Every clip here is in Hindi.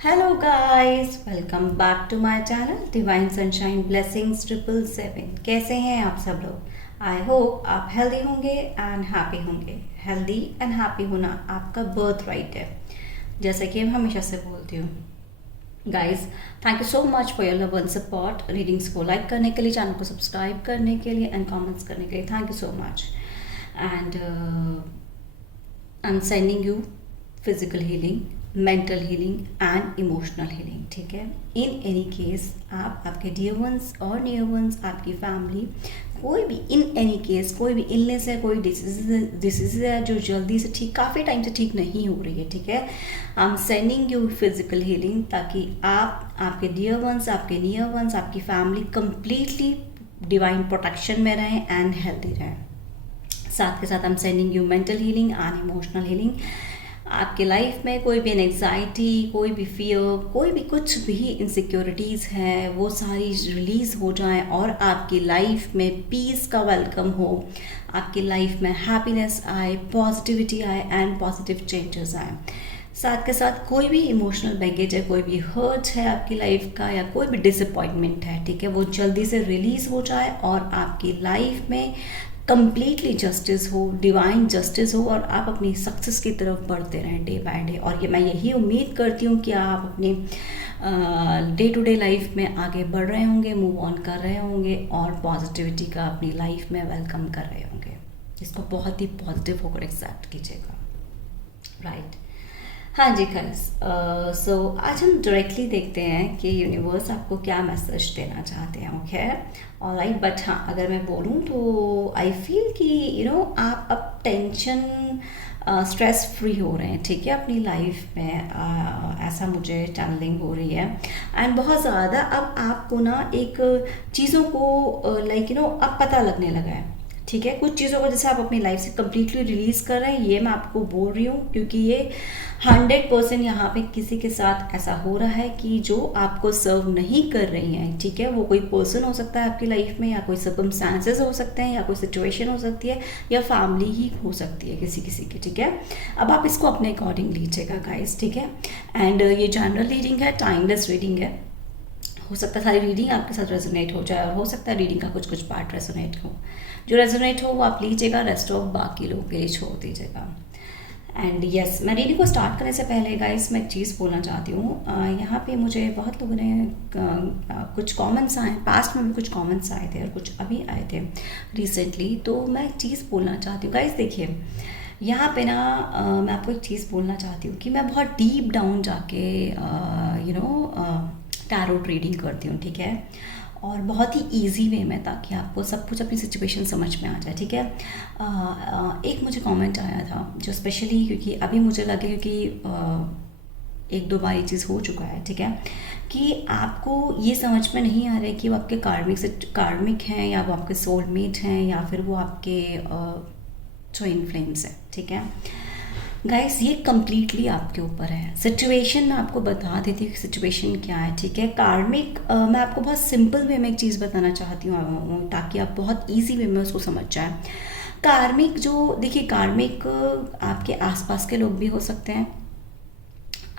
Hello guys, welcome back to my channel Divine Sunshine Blessings 777। कैसे हैं आप सब लोग? आई होप आप हेल्दी होंगे एंड हैप्पी होंगे। हेल्दी एंड हैप्पी होना आपका बर्थ राइट है, जैसे कि मैं हमेशा से बोलती हूँ। Guys, thank you so much for your love and support. Readings को लाइक करने के लिए, चैनल को सब्सक्राइब करने के लिए एंड कमेंट्स करने के लिए thank you so much. And I am sending you physical healing, mental healing and emotional healing. ठीक है, इन एनी केस आप, आपके डियर वंस और नियर वंस, आपकी फैमिली, कोई भी इन एनी केस कोई भी इलनेस है, कोई डिसीज है जो जल्दी से ठीक, काफ़ी टाइम से ठीक नहीं हो रही है। ठीक है, I am sending you physical healing ताकि आप, आपके डियर वंस, आपके नियर वंस, आपकी फैमिली कंप्लीटली डिवाइन प्रोटेक्शन में रहें एंड हेल्दी रहें। साथ के साथ I am sending you mental healing and emotional healing. आपके लाइफ में कोई भी एंग्जाइटी, कोई भी फियर, कोई भी कुछ भी इनसिक्योरिटीज़ हैं, वो सारी रिलीज़ हो जाएं और आपकी लाइफ में पीस का वेलकम हो, आपकी लाइफ में हैप्पीनेस आए, पॉजिटिविटी आए एंड पॉजिटिव चेंजेस आए। साथ के साथ कोई भी इमोशनल बैगेज है, कोई भी हर्ट है आपकी लाइफ का, या कोई भी डिसअपॉइंटमेंट है, ठीक है, वो जल्दी से रिलीज़ हो जाए और आपकी लाइफ में कंप्लीटली जस्टिस हो, डिवाइन जस्टिस हो और आप अपनी सक्सेस की तरफ बढ़ते रहें डे बाय डे। और ये मैं यही उम्मीद करती हूँ कि आप अपने डे टू डे लाइफ में आगे बढ़ रहे होंगे, मूव ऑन कर रहे होंगे और पॉजिटिविटी का अपनी लाइफ में वेलकम कर रहे होंगे। इसको बहुत ही पॉजिटिव होकर एक्सेप्ट कीजिएगा, राइट। हाँ जी गाइस, सो आज हम डायरेक्टली देखते हैं कि यूनिवर्स आपको क्या मैसेज देना चाहते हैं। Okay, alright. बट हाँ, अगर मैं बोलूँ तो आई फील कि आप अब टेंशन, स्ट्रेस फ्री हो रहे हैं, ठीक है, अपनी लाइफ में। ऐसा मुझे चैनलिंग हो रही है एंड बहुत ज़्यादा अब आपको ना एक चीज़ों को अब पता लगने लगा है। ठीक है, कुछ चीज़ों को जैसे आप अपनी लाइफ से कम्प्लीटली रिलीज़ कर रहे हैं, ये मैं आपको बोल रही हूँ क्योंकि ये 100% यहाँ पे किसी के साथ ऐसा हो रहा है कि जो आपको सर्व नहीं कर रही हैं। ठीक है, वो कोई पर्सन हो सकता है आपकी लाइफ में, या कोई सर्कमस्टांसेस हो सकते हैं, या कोई सिचुएशन हो सकती है, या फैमिली ही हो सकती है किसी किसी की। ठीक है, अब आप इसको अपने अकॉर्डिंग लीजिएगा गाइस। ठीक है, एंड ये जनरल रीडिंग है, टाइमलेस रीडिंग है। हो सकता है सारी रीडिंग आपके साथ रेजोनेट हो जाए और हो सकता है रीडिंग का कुछ कुछ पार्ट रेजोनेट हो। जो रेजोनेट हो वो आप लीजिएगा, रेस्ट ऑफ बाकी लोगों के लिए छोड़ दीजिएगा। एंड यस, मैं रीडिंग को स्टार्ट करने से पहले गाइस मैं एक चीज़ बोलना चाहती हूँ। यहाँ पे मुझे बहुत लोगों ने कुछ कमेंट्स आए, पास्ट में भी कुछ कमेंट्स आए थे और कुछ अभी आए थे रिसेंटली, तो मैं एक चीज़ बोलना चाहती हूँ गाइस। देखिए, यहाँ पे ना मैं आपको एक चीज़ बोलना चाहती हूँ कि मैं बहुत डीप डाउन जाके टैरोट रीडिंग करती हूँ। ठीक है, और बहुत ही इजी वे में, ताकि आपको सब कुछ अपनी सिचुएशन समझ में आ जाए। ठीक है, एक मुझे कमेंट आया था जो स्पेशली, क्योंकि अभी मुझे लगे क्योंकि एक दो बार ये चीज़ हो चुका है। ठीक है, कि आपको ये समझ में नहीं आ रहा है कि वो आपके कार्मिक हैं, या वो आपके सोलमेट हैं, या फिर वो आपके ट्विन फ्लेम्स हैं। ठीक है गाइस, ये कम्प्लीटली आपके ऊपर है। सिचुएशन मैं आपको बता देती हूँ कि सिचुएशन क्या है। ठीक है, कार्मिक मैं आपको बहुत सिंपल वे में एक चीज़ बताना चाहती हूँ ताकि आप बहुत इजी वे में उसको समझ जाएं। कार्मिक जो, देखिए, कार्मिक आपके आसपास के लोग भी हो सकते हैं,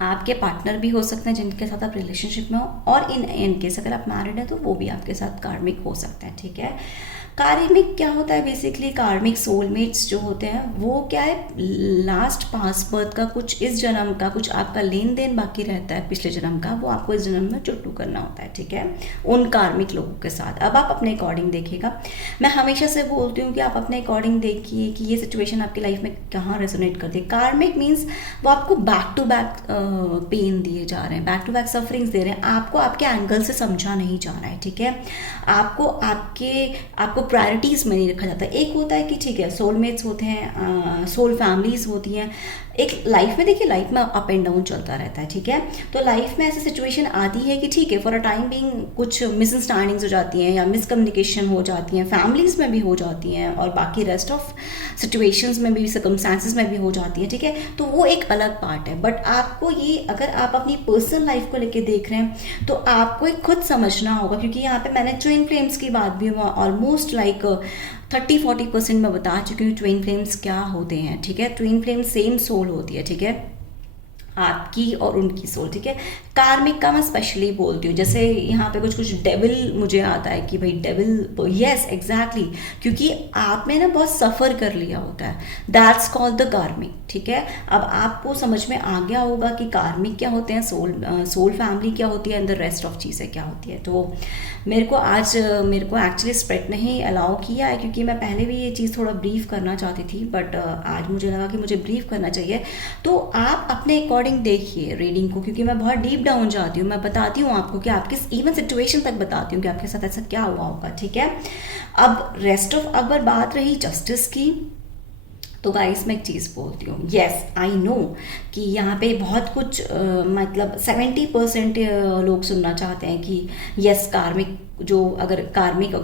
आपके पार्टनर भी हो सकते हैं जिनके साथ आप रिलेशनशिप में हो, और इन केस अगर आप मैरिड हैं तो वो भी आपके साथ कार्मिक हो सकते हैं। ठीक है, कार्मिक क्या होता है बेसिकली? कार्मिक सोलमेट्स जो होते हैं वो क्या है, लास्ट पास्ट बर्थ का कुछ, इस जन्म का कुछ आपका लेन देन बाकी रहता है पिछले जन्म का, वो आपको इस जन्म में चुट्टू करना होता है। ठीक है, उन कार्मिक लोगों के साथ। अब आप अपने अकॉर्डिंग देखिएगा। मैं हमेशा से बोलती हूँ कि आप अपने अकॉर्डिंग देखिए कि ये सिचुएशन आपकी लाइफ में कहाँ रेजोनेट करती है। कार्मिक मीन्स वो आपको बैक टू बैक पेन दिए जा रहे हैं, बैक टू बैक सफरिंग्स दे रहे हैं, आपको आपके एंगल से समझा नहीं जा रहा है। ठीक है, आपको प्रायोरिटीज़ में नहीं रखा जाता। एक होता है कि ठीक है, सोलमेट्स होते हैं, सोल फैमिलीज होती हैं एक लाइफ में। देखिए, लाइफ में अप एंड डाउन चलता रहता है। ठीक है, तो लाइफ में ऐसी सिचुएशन आती है कि ठीक है, फॉर अ टाइम बीइंग कुछ मिसअंडरस्टैंडिंग्स हो जाती हैं या मिसकम्युनिकेशन हो जाती हैं, फैमिलीज में भी हो जाती हैं और बाकी रेस्ट ऑफ सिचुएशंस में भी, सर्कमस्टांसेस में भी हो जाती हैं। ठीक है, तो वो एक अलग पार्ट है। बट आपको ये, अगर आप अपनी पर्सनल लाइफ को लेके देख रहे हैं तो आपको एक खुद समझना होगा, क्योंकि यहाँ पे मैंने ट्विन फ्लेम्स की बात भी ऑलमोस्ट लाइक 30-40% मैं बता चुकी हूँ ट्विन फ्लेम्स क्या होते हैं। ठीक है, ट्विन फ्लेम सेम सोल होती है। ठीक है, आपकी और उनकी सोल, ठीक है। कार्मिक का मैं स्पेशली बोलती हूँ, जैसे यहाँ पे कुछ कुछ डेविल मुझे आता है कि भाई डेविल, यस एग्जैक्टली, क्योंकि आपने ना बहुत सफ़र कर लिया होता है, दैट्स कॉल्ड द कार्मिक, ठीक है। अब आपको समझ में आ गया होगा कि कार्मिक क्या होते हैं, सोल फैमिली क्या होती है, एंड द रेस्ट ऑफ चीज़ें क्या होती है। तो मेरे को एक्चुअली स्प्रेड नहीं अलाउ किया है, क्योंकि मैं पहले भी ये चीज़ थोड़ा ब्रीफ करना चाहती थी, बट आज मुझे लगा कि मुझे ब्रीफ करना चाहिए। तो आप अपने अकॉर्डिंग देखिए रीडिंग को, क्योंकि मैं बहुत डीप डाउन जाती हूँ, मैं बताती हूँ आपको कि आपकी इवन सिचुएशन तक बताती हूँ कि आपके साथ ऐसा क्या हुआ होगा, ठीक है। अब रेस्ट ऑफ, अगर बात रही जस्टिस की, तो गाइस मैं एक चीज़ बोलती हूँ, येस आई नो कि यहाँ पे बहुत कुछ मतलब 70% लोग सुनना चाहते हैं कि येस कार्मिक, जो अगर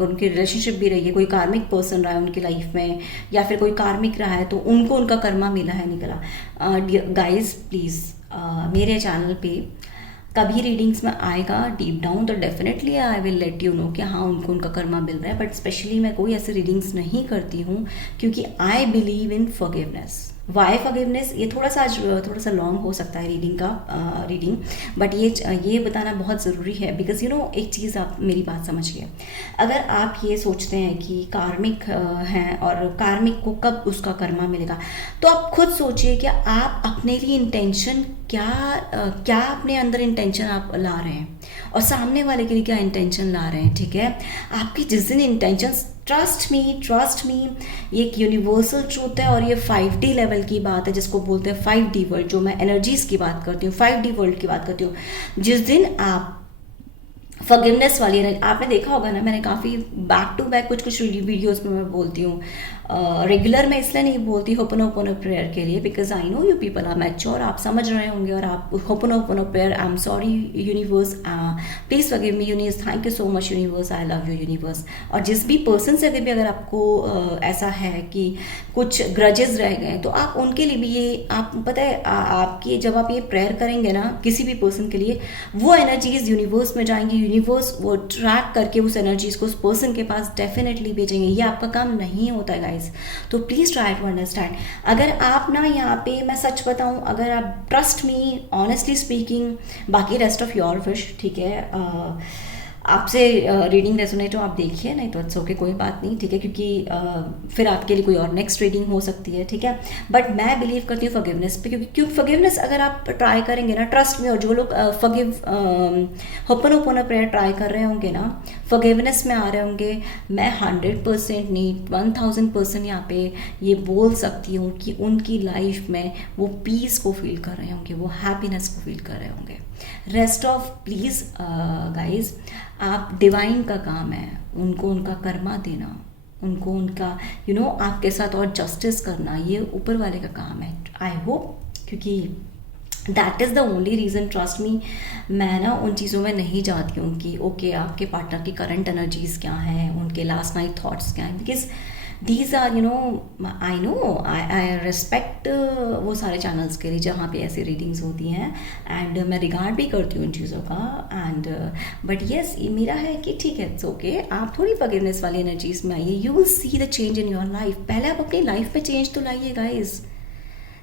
उनकी रिलेशनशिप भी रही है, कोई कार्मिक पर्सन रहा है उनकी लाइफ में, या फिर कोई कार्मिक रहा है, तो उनको उनका कर्मा मिला है, निकला। गाइस प्लीज़ मेरे चैनल पे कभी रीडिंग्स में आएगा डीप डाउन, तो definitely I will let you know कि हाँ उनको उनका कर्मा मिल रहा है, बट स्पेशली मैं कोई ऐसे रीडिंग्स नहीं करती हूँ, क्योंकि I believe in forgiveness. Why forgiveness, ये थोड़ा सा लॉन्ग हो सकता है रीडिंग, बट ये बताना बहुत ज़रूरी है, बिकॉज यू नो एक चीज़ आप मेरी बात समझिए। अगर आप ये सोचते हैं कि कार्मिक हैं और कार्मिक को कब उसका कर्मा मिलेगा, तो आप खुद सोचिए कि आप अपने लिए इंटेंशन क्या अपने अंदर इंटेंशन आप ला रहे हैं, और सामने वाले के लिए क्या इंटेंशन ला रहे हैं, ठीक है। आपकी जिस दिन इंटेंशंस, ट्रस्ट मी, ये एक यूनिवर्सल ट्रूथ है, और ये 5D लेवल की बात है, जिसको बोलते हैं 5D वर्ल्ड, जो मैं एनर्जीज की बात करती हूँ, 5D वर्ल्ड की बात करती हूँ। जिस दिन आप फॉरगिवनेस वाली है, आपने देखा होगा ना, मैंने काफ़ी बैक टू बैक कुछ वीडियोस में मैं बोलती हूँ, रेगुलर मैं इसलिए नहीं बोलती होपनोपोनो प्रेयर के लिए, because I know you people are mature, आप समझ रहे होंगे, और आप Hooponopono prayer, I am sorry universe, please forgive me universe, thank you so much universe, I love you universe. और जिस भी पर्सन से भी अगर आपको ऐसा है कि कुछ ग्रजेस रह गए, तो आप उनके लिए भी ये, आप पता है आपकी जब आप ये प्रेयर करेंगे ना किसी भी पर्सन के लिए, वो एनर्जीज यूनिवर्स में जाएंगी, यूनिवर्स वो ट्रैक करके उस एनर्जीज को उस पर्सन के पास डेफिनेटली भेजेंगे। ये आपका काम नहीं होता है गाइस, तो प्लीज़ ट्राई टू अंडरस्टैंड। अगर आप ना यहाँ पे, मैं सच बताऊँ, अगर आप ट्रस्ट मी ऑनेस्टली स्पीकिंग, बाकी रेस्ट ऑफ योर विश, ठीक है, आपसे रीडिंग रेजोनेट हो आप देखिए, नहीं तो इट्स ओके, कोई बात नहीं, ठीक है, क्योंकि फिर आपके लिए कोई और नेक्स्ट रीडिंग हो सकती है, ठीक है। बट मैं बिलीव करती हूँ फॉरगिवनेस पे, क्योंकि फॉरगिवनेस अगर आप ट्राई करेंगे ना, ट्रस्ट में, और जो लोग होपनोपोनो प्रेयर ट्राई कर रहे होंगे ना, फॉरगिवनेस में आ रहे होंगे, मैं 100% नहीं 1000% यहाँ पे ये बोल सकती हूँ कि उनकी लाइफ में वो पीस को फील कर रहे होंगे, वो हैप्पीनेस को फील कर रहे होंगे। रेस्ट ऑफ प्लीज़ गाइज, आप डिवाइन का काम है उनको उनका कर्मा देना, उनको उनका आपके साथ और जस्टिस करना, ये ऊपर वाले का काम है। आई होप, क्योंकि that is the only reason, trust me, मैं ना उन चीज़ों में नहीं जाती हूँ कि ओके आपके पार्टनर की करंट एनर्जीज़ क्या हैं, उनके लास्ट नाइट थॉट्स क्या हैं, because these are I respect वो सारे चैनल्स के लिए जहाँ पे ऐसी रीडिंग्स होती हैं, एंड मैं रिगार्ड भी करती हूँ इन चीज़ों का, एंड बट येस ये मेरा है कि ठीक है, इट्स ओके, आप थोड़ी फॉरगिवनेस वाली एनर्जीज में आइए, you will see the change in your life. पहले आप अपनी लाइफ में चेंज तो लाइए गाइस,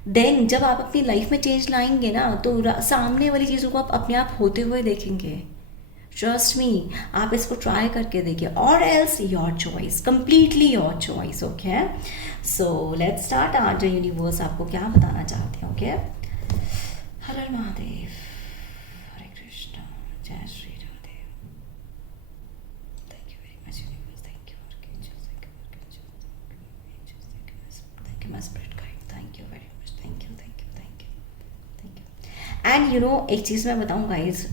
देन जब आप अपनी लाइफ में चेंज लाएंगे ना, तो सामने वाली चीज़ों को आप अपने आप होते हुए देखेंगे। ट्रस्ट मी, आप इसको ट्राई करके देखिए, और else your choice, completely your choice, okay. So let's start. आज यूनिवर्स आपको क्या बताना चाहते हैं, ओके। हर हर महादेव, हरे कृष्णा, जय Shri Radhe. Thank you very much universe, thank you my spirit guide, thank you very much, thank you. And एक चीज़ मैं बताऊँ गाइज,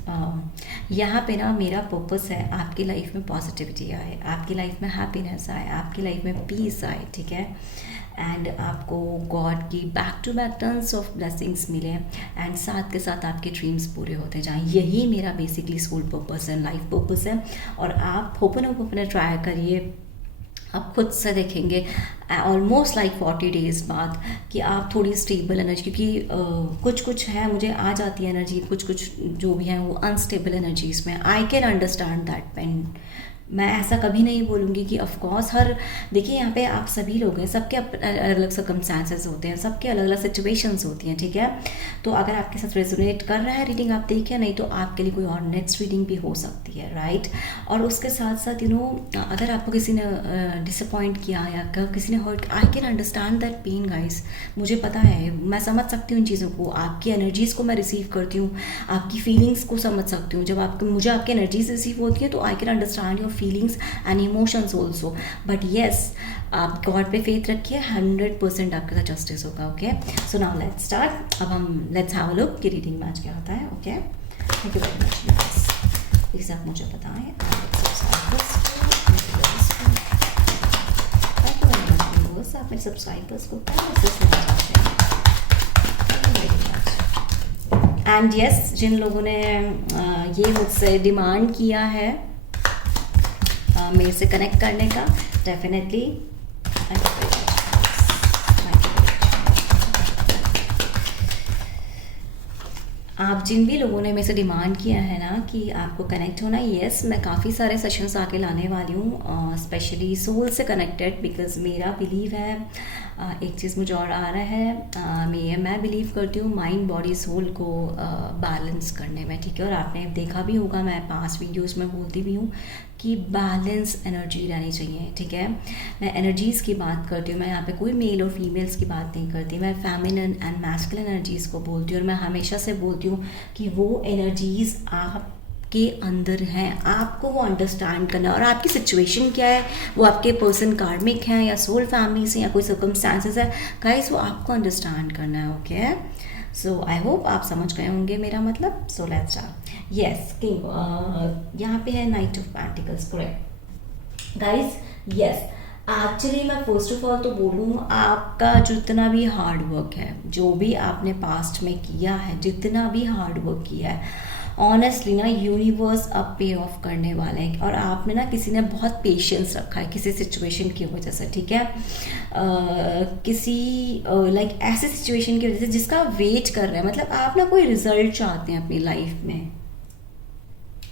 यहाँ पे ना मेरा पर्पस है आपकी लाइफ में पॉजिटिविटी आए, आपकी लाइफ में हैप्पीनेस आए, आपकी लाइफ में पीस आए, ठीक है, एंड आपको गॉड की back to back turns of blessings मिले, एंड साथ के साथ आपके ड्रीम्स पूरे होते जाएं। यही मेरा बेसिकली सोल पर्पस है, लाइफ पर्पस है। और आप होपन ट्राई करिए, आप खुद से देखेंगे ऑलमोस्ट लाइक 40 डेज़ बाद कि आप थोड़ी स्टेबल एनर्जी, क्योंकि कुछ है मुझे आ जाती है एनर्जी, कुछ जो भी है वो अनस्टेबल एनर्जीज में, आई कैन अंडरस्टैंड दैट पेन, मैं ऐसा कभी नहीं बोलूँगी कि ऑफ कोर्स हर, देखिए यहाँ पे आप सभी लोग हैं, सबके अलग अलग सर्कमस्टांसेस होते हैं, सबके अलग अलग सिचुएशंस होती हैं, ठीक है। तो अगर आपके साथ रेजोनेट कर रहा है रीडिंग, आप देखिए, नहीं तो आपके लिए कोई और नेक्स्ट रीडिंग भी हो सकती है, राइट। और उसके साथ साथ अगर आपको किसी ने डिसअपॉइंट किया या किसी ने hurt, I can understand that pain guys. मुझे पता है, मैं समझ सकती हूँ इन चीज़ों को, आपकी एनर्जीज़ को मैं रिसीव करती हूँ, आपकी फीलिंग्स को समझ सकती हूँ। जब मुझे आपकी एनर्जीज रिसीव होती है तो आई can understand your feelings and emotions also. But yes, आप गॉड पे फेथ रखिए, 100% आपके साथ जस्टिस होगा। Okay, so now let's start. अब हम लेट्स हैव अ लुक कि रीडिंग मैच क्या होता है। Okay, thank you very much. Please आप मुझे बताएं, आप मेरे सब्सक्राइबर्स को क्या मैसेज देना चाहते हैं। एंड यस, जिन लोगों ने ये मुझसे डिमांड किया है मेरे से कनेक्ट करने का, डेफिनेटली आप जिन भी लोगों ने मेरे से डिमांड किया है ना कि आपको कनेक्ट होना, येस, मैं काफ़ी सारे सेशंस आके लाने वाली हूँ, स्पेशली सोल से कनेक्टेड, बिकॉज मेरा बिलीव है, एक चीज़ मुझे और आ रहा है, मैं बिलीव करती हूँ माइंड बॉडी सोल को बैलेंस करने में, ठीक है। और आपने देखा भी होगा, मैं पास्ट वीडियोस में बोलती भी हूँ कि बैलेंस एनर्जी रहनी चाहिए, ठीक है। मैं एनर्जीज़ की बात करती हूँ, मैं यहाँ पे कोई मेल और फीमेल्स की बात नहीं करती, मैं फेमिनिन एंड मैस्कुलिन एनर्जीज़ को बोलती हूँ। और मैं हमेशा से बोलती हूँ कि वो एनर्जीज़ आप के अंदर हैं, आपको वो अंडरस्टैंड करना है। और आपकी सिचुएशन क्या है, वो आपके पर्सन कार्मिक हैं या सोल फैमिली से या कोई सर्कमस्टांसेस है, गाइस, वो आपको अंडरस्टैंड करना है। ओके, सो आई होप आप समझ गए होंगे मेरा मतलब। So let's start. Yes, king यहाँ पे है night of pentacles, correct guys. Yes, actually मैं फर्स्ट ऑफ ऑल तो बोलूँ, आपका जितना भी हार्ड वर्क है, जो भी आपने पास्ट में किया है, जितना भी हार्ड वर्क किया है, ऑनेस्टली ना यूनिवर्स अब पे ऑफ करने वाले हैं। और आपने ना, किसी ने बहुत पेशेंस रखा है किसी सिचुएशन की वजह से, ठीक है, किसी लाइक ऐसे सिचुएशन की वजह से जिसका वेट कर रहे हैं, मतलब आप ना कोई रिजल्ट चाहते हैं अपनी लाइफ में,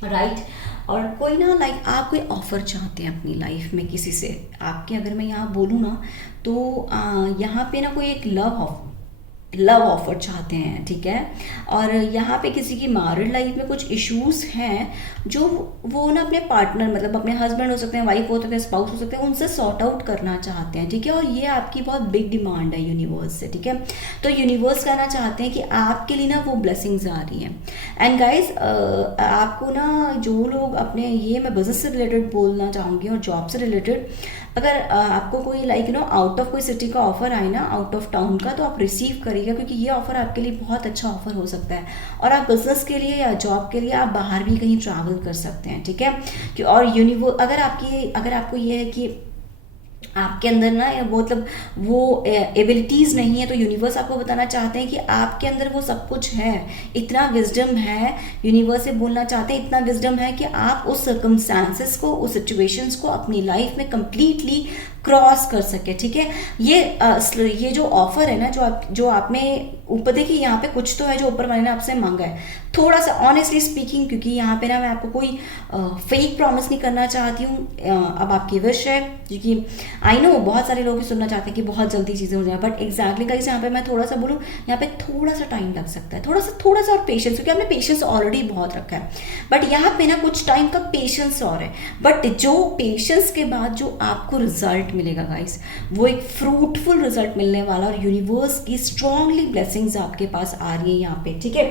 राइट। और कोई ना लाइक आप कोई ऑफ़र चाहते हैं अपनी लाइफ में किसी से, आपके अगर मैं यहाँ बोलूँ ना तो यहाँ पे ना कोई एक लव ऑफर चाहते हैं, ठीक है। और यहाँ पे किसी की मैरिड लाइफ में कुछ इश्यूज हैं जो वो ना अपने पार्टनर, मतलब अपने हस्बैंड हो सकते हैं, वाइफ हो सकते हैं, स्पाउस हो सकते हैं, उनसे सॉर्ट आउट करना चाहते हैं, ठीक है। और ये आपकी बहुत बिग डिमांड है यूनिवर्स से, ठीक है। तो यूनिवर्स कहना चाहते हैं कि आपके लिए ना वो ब्लेसिंग्स आ रही हैं। एंड गाइज, आपको ना जो लोग अपने, ये मैं बिजनेस से रिलेटेड बोलना चाहूँगी और जॉब से रिलेटेड, अगर आपको कोई लाइक आउट ऑफ कोई सिटी का ऑफर आए ना, आउट ऑफ टाउन का, तो आप रिसीव करिएगा, क्योंकि ये ऑफर आपके लिए बहुत अच्छा ऑफर हो सकता है। और आप बिजनेस के लिए या जॉब के लिए आप बाहर भी कहीं ट्रैवल कर सकते हैं, ठीक है। और यूनिवर्स अगर आपको ये है कि आपके अंदर ना मतलब वो एबिलिटीज़ नहीं है, तो यूनिवर्स आपको बताना चाहते हैं कि आपके अंदर वो सब कुछ है, इतना विजडम है, यूनिवर्स से बोलना चाहते हैं इतना विजडम है कि आप उस सर्कमस्टांसेस को, उस सिचुएशंस को अपनी लाइफ में कंप्लीटली क्रॉस कर सके, ठीक है। ये जो ऑफर है ना, जो आप में ऊपर, देखिए यहाँ पे कुछ तो है जो ऊपर वाले ने आपसे मांगा है, थोड़ा सा ऑनेस्टली स्पीकिंग, क्योंकि यहाँ पे ना मैं आपको कोई फेक प्रॉमिस नहीं करना चाहती हूँ, अब आपकी विश है, क्योंकि आई नो बहुत सारे लोग भी सुनना चाहते हैं कि बहुत जल्दी चीज़ें हो जाए, बट एग्जैक्टली गाइस यहाँ पे मैं थोड़ा सा बोलूँ, यहाँ पे थोड़ा सा टाइम लग सकता है, थोड़ा सा और पेशेंस, क्योंकि आपने पेशेंस ऑलरेडी बहुत रखा है, बट यहाँ पे ना कुछ टाइम का पेशेंस और है। बट जो पेशेंस के बाद जो आपको रिजल्ट मिलेगा गाइस, वो एक फ्रूटफुल रिजल्ट मिलने वाला, और यूनिवर्स की स्ट्रांगली ब्लेसिंग्स आपके पास आ रही है यहाँ पे, ठीक है।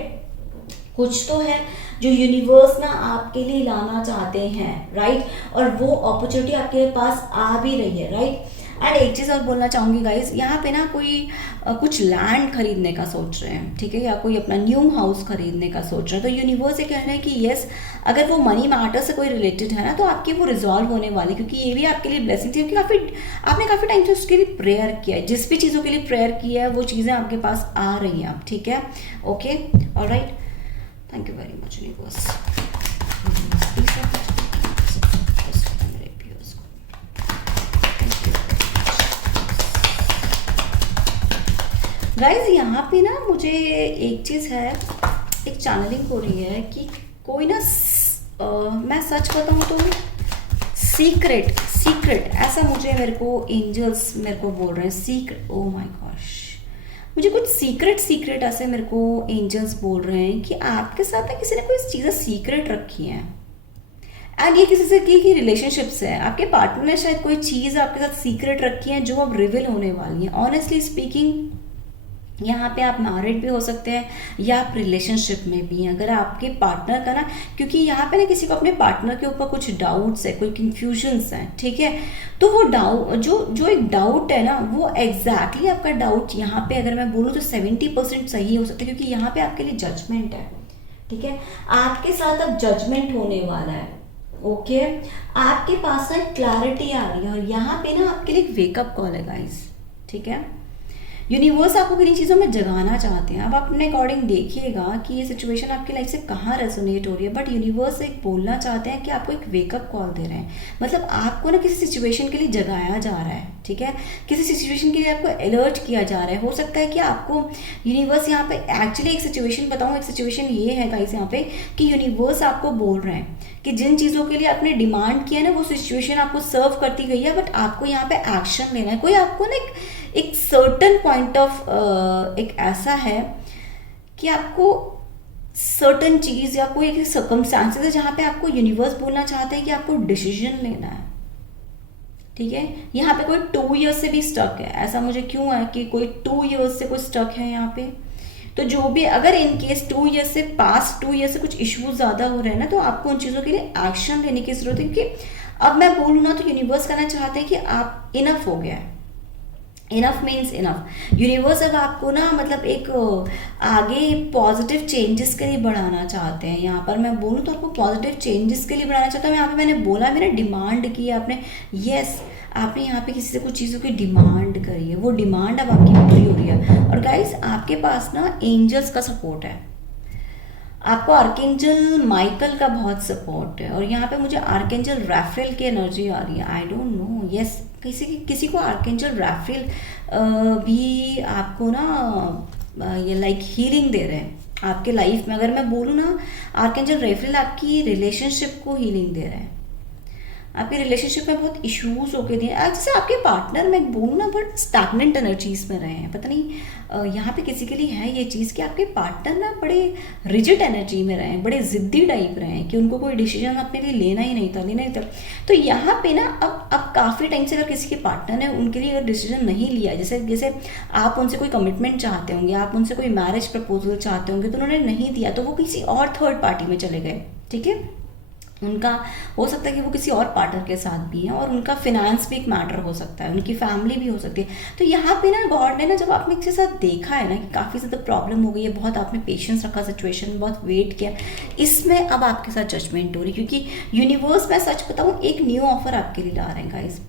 कुछ तो है जो यूनिवर्स ना आपके लिए लाना चाहते हैं, राइट। और वो अपॉर्चुनिटी आपके पास आ भी रही है, राइट। एंड एक चीज़ और बोलना चाहूँगी गाइज, यहाँ पे ना कोई कुछ लैंड खरीदने का सोच रहे हैं, ठीक है, या कोई अपना न्यू हाउस खरीदने का सोच रहे हैं, तो यूनिवर्स ये कह रहे हैं कि यस, अगर वो मनी मैटर से कोई रिलेटेड है ना, तो आपकी वो रिजॉल्व होने वाली, क्योंकि ये भी आपके लिए ब्लेसिंग थी, क्योंकि आपने काफ़ी टाइम से उसके लिए प्रेयर किया है, जिस भी चीज़ों के लिए प्रेयर किया है वो चीज़ें आपके पास आ रही हैं, ठीक है। Okay, alright, thank you very much universe. Guys यहाँ पे ना मुझे एक चीज़ है, एक चैनलिंग हो रही है कि कोई ना मैं सच बताऊँ तो सीक्रेट सीक्रेट ऐसा मुझे मेरे को एंजल्स मेरे को बोल रहे हैं सीक्रेट। ओ माय गॉश, मुझे कुछ सीक्रेट सीक्रेट ऐसे मेरे को एंजल्स बोल रहे हैं कि आपके साथ ना किसी ने कोई चीज़ें सीक्रेट रखी हैं। एंड ये किसी से की रिलेशनशिप्स है, आपके पार्टनर ने शायद कोई चीज़ आपके साथ सीक्रेट रखी है जो अब रिवील होने वाली है। ऑनेस्टली स्पीकिंग, यहाँ पे आप मैरिड भी हो सकते हैं या आप रिलेशनशिप में भी हैं। अगर आपके पार्टनर का ना, क्योंकि यहाँ पे ना किसी को अपने पार्टनर के ऊपर कुछ डाउट्स है, कोई कंफ्यूजन्स हैं, ठीक है, तो वो डाउट जो एक डाउट है ना, वो एग्जैक्टली आपका डाउट यहाँ पे अगर मैं बोलूँ तो 70% सही हो सकता है, क्योंकि यहाँ पे आपके लिए जजमेंट है। ठीक है, आपके साथ अब जजमेंट होने वाला है। ओके, आपके पास ना क्लैरिटी आ रही है और यहाँ पे ना आपके लिए एक वेकअप कॉल है गाइस। ठीक है, यूनिवर्स आपको किन्हीं चीज़ों में जगाना चाहते हैं। अब आप अपने अकॉर्डिंग देखिएगा कि ये सिचुएशन आपकी लाइफ से कहाँ रेजोनेट हो रही है, बट यूनिवर्स एक बोलना चाहते हैं कि आपको एक वेकअप कॉल दे रहे हैं। मतलब आपको ना किसी सिचुएशन के लिए जगाया जा रहा है। ठीक है, किसी सिचुएशन के लिए आपको अलर्ट किया जा रहा है। हो सकता है कि आपको यूनिवर्स यहाँ पे एक्चुअली एक सिचुएशन बताऊँ, एक सिचुएशन ये है गाइस यहाँ पे कि यूनिवर्स आपको बोल रहे हैं कि जिन चीज़ों के लिए आपने डिमांड किया ना, वो सिचुएशन आपको सर्व करती गई है, बट आपको यहाँ पे एक्शन लेना है। कोई आपको ना एक सर्टन पॉइंट ऑफ एक ऐसा है कि आपको सर्टन चीज़ या कोई एक सर्कमस्टांसेस है जहाँ पे आपको यूनिवर्स बोलना चाहते हैं कि आपको डिसीजन लेना है। ठीक है, यहाँ पे कोई 2 ईयर्स से भी स्टक है। ऐसा मुझे क्यों है कि कोई 2 ईयर्स से कोई स्टक है यहाँ पे, तो जो भी अगर इन केस 2 ईयर्स से पास 2 ईयर्स से कुछ इश्यूज ज़्यादा हो रहे हैं ना, तो आपको उन चीज़ों के लिए एक्शन लेने की ज़रूरत है। क्योंकि अब मैं बोलूँ ना तो यूनिवर्स कहना चाहते हैं कि आप इनफ हो गया है। Enough means enough. यूनिवर्स अब आपको ना मतलब एक आगे पॉजिटिव चेंजेस के लिए बढ़ाना चाहते हैं। यहाँ पर मैं बोलूँ तो आपको पॉजिटिव चेंजेस के लिए बढ़ाना चाहता हूँ। यहाँ पे मैंने बोला, मैंने डिमांड की आपने, यस आपने यहाँ पे किसी से कुछ चीज़ों की डिमांड करी है, वो डिमांड अब आपकी पूरी हो रही है। और गाइस आपके पास ना एंजल्स का सपोर्ट है, आपको आर्केंजल माइकल का बहुत सपोर्ट है। और यहाँ पे मुझे आर्केंजल रैफेल की एनर्जी आ रही है। आई डोंट नो, यस किसी को आर्केंजल रैफेल भी आपको ना ये लाइक हीलिंग दे रहे हैं आपके लाइफ में। अगर मैं बोलूँ ना, आर्केंजल रैफेल आपकी रिलेशनशिप को हीलिंग दे रहे हैं। आपके रिलेशनशिप में बहुत इश्यूज होके दिए, जैसे आपके पार्टनर में बोलूँ ना बहुत स्टैग्नेंट एनर्जीज में रहे हैं। पता नहीं यहाँ पे किसी के लिए है ये चीज़ कि आपके पार्टनर ना बड़े रिजिड एनर्जी में रहे हैं, बड़े ज़िद्दी टाइप रहे हैं कि उनको कोई डिसीजन अपने लिए लेना ही नहीं था। तो यहाँ पे ना अब काफ़ी टाइम से अगर किसी के पार्टनर ने उनके लिए अगर डिसीजन नहीं लिया, जैसे आप उनसे कोई कमिटमेंट चाहते होंगे, आप उनसे कोई मैरिज प्रपोजल चाहते होंगे, तो उन्होंने नहीं दिया, तो वो किसी और थर्ड पार्टी में चले गए। ठीक है, उनका हो सकता है कि वो किसी और पार्टनर के साथ भी हैं, और उनका फिनेंस भी एक मैटर हो सकता है, उनकी फैमिली भी हो सकती है। तो यहाँ पे ना गॉड ने ना जब आपने इसके साथ देखा है ना कि काफ़ी ज़्यादा प्रॉब्लम हो गई है, बहुत आपने पेशेंस रखा सिचुएशन, बहुत वेट किया, इसमें अब आपके साथ जजमेंट हो रही, क्योंकि यूनिवर्स में सच बताऊँ एक न्यू ऑफर आपके लिए ला रहे हैं गाइस।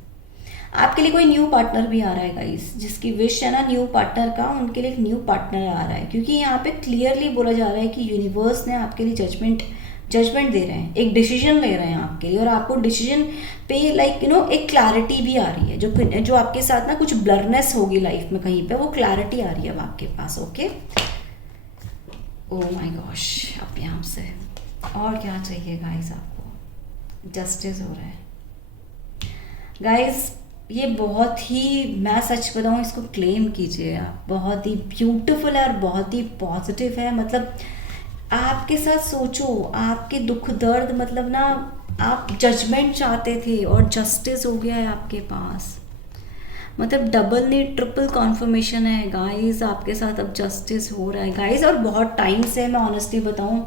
आपके लिए कोई न्यू पार्टनर भी आ रहा है गाइस, जिसकी विश है ना न्यू पार्टनर का, उनके लिए एक न्यू पार्टनर आ रहा है। क्योंकि यहाँ पे क्लियरली बोला जा रहा है कि यूनिवर्स ने आपके लिए जजमेंट दे रहे हैं, एक डिसीजन ले रहे हैं आपके लिए, और आपको डिसीजन पे लाइक एक क्लैरिटी भी आ रही है। जो आपके साथ ना कुछ ब्लरनेस होगी लाइफ में कहीं पे, वो क्लैरिटी आ रही है अब आपके पास। ओके, ओ माय गॉश, अब यहाँ से और क्या चाहिए गाइस आपको? जस्टिस हो रहा है गाइस। ये बहुत ही, मैं सच बताऊँ इसको क्लेम कीजिए आप, बहुत ही ब्यूटीफुल है और बहुत ही पॉजिटिव है। मतलब आपके साथ सोचो, आपके दुख दर्द, मतलब ना आप जजमेंट चाहते थे और जस्टिस हो गया है आपके पास। मतलब डबल नहीं ट्रिपल कॉन्फर्मेशन है गाइस, आपके साथ अब जस्टिस हो रहा है गाइस। और बहुत टाइम से मैं ऑनेस्टली बताऊं,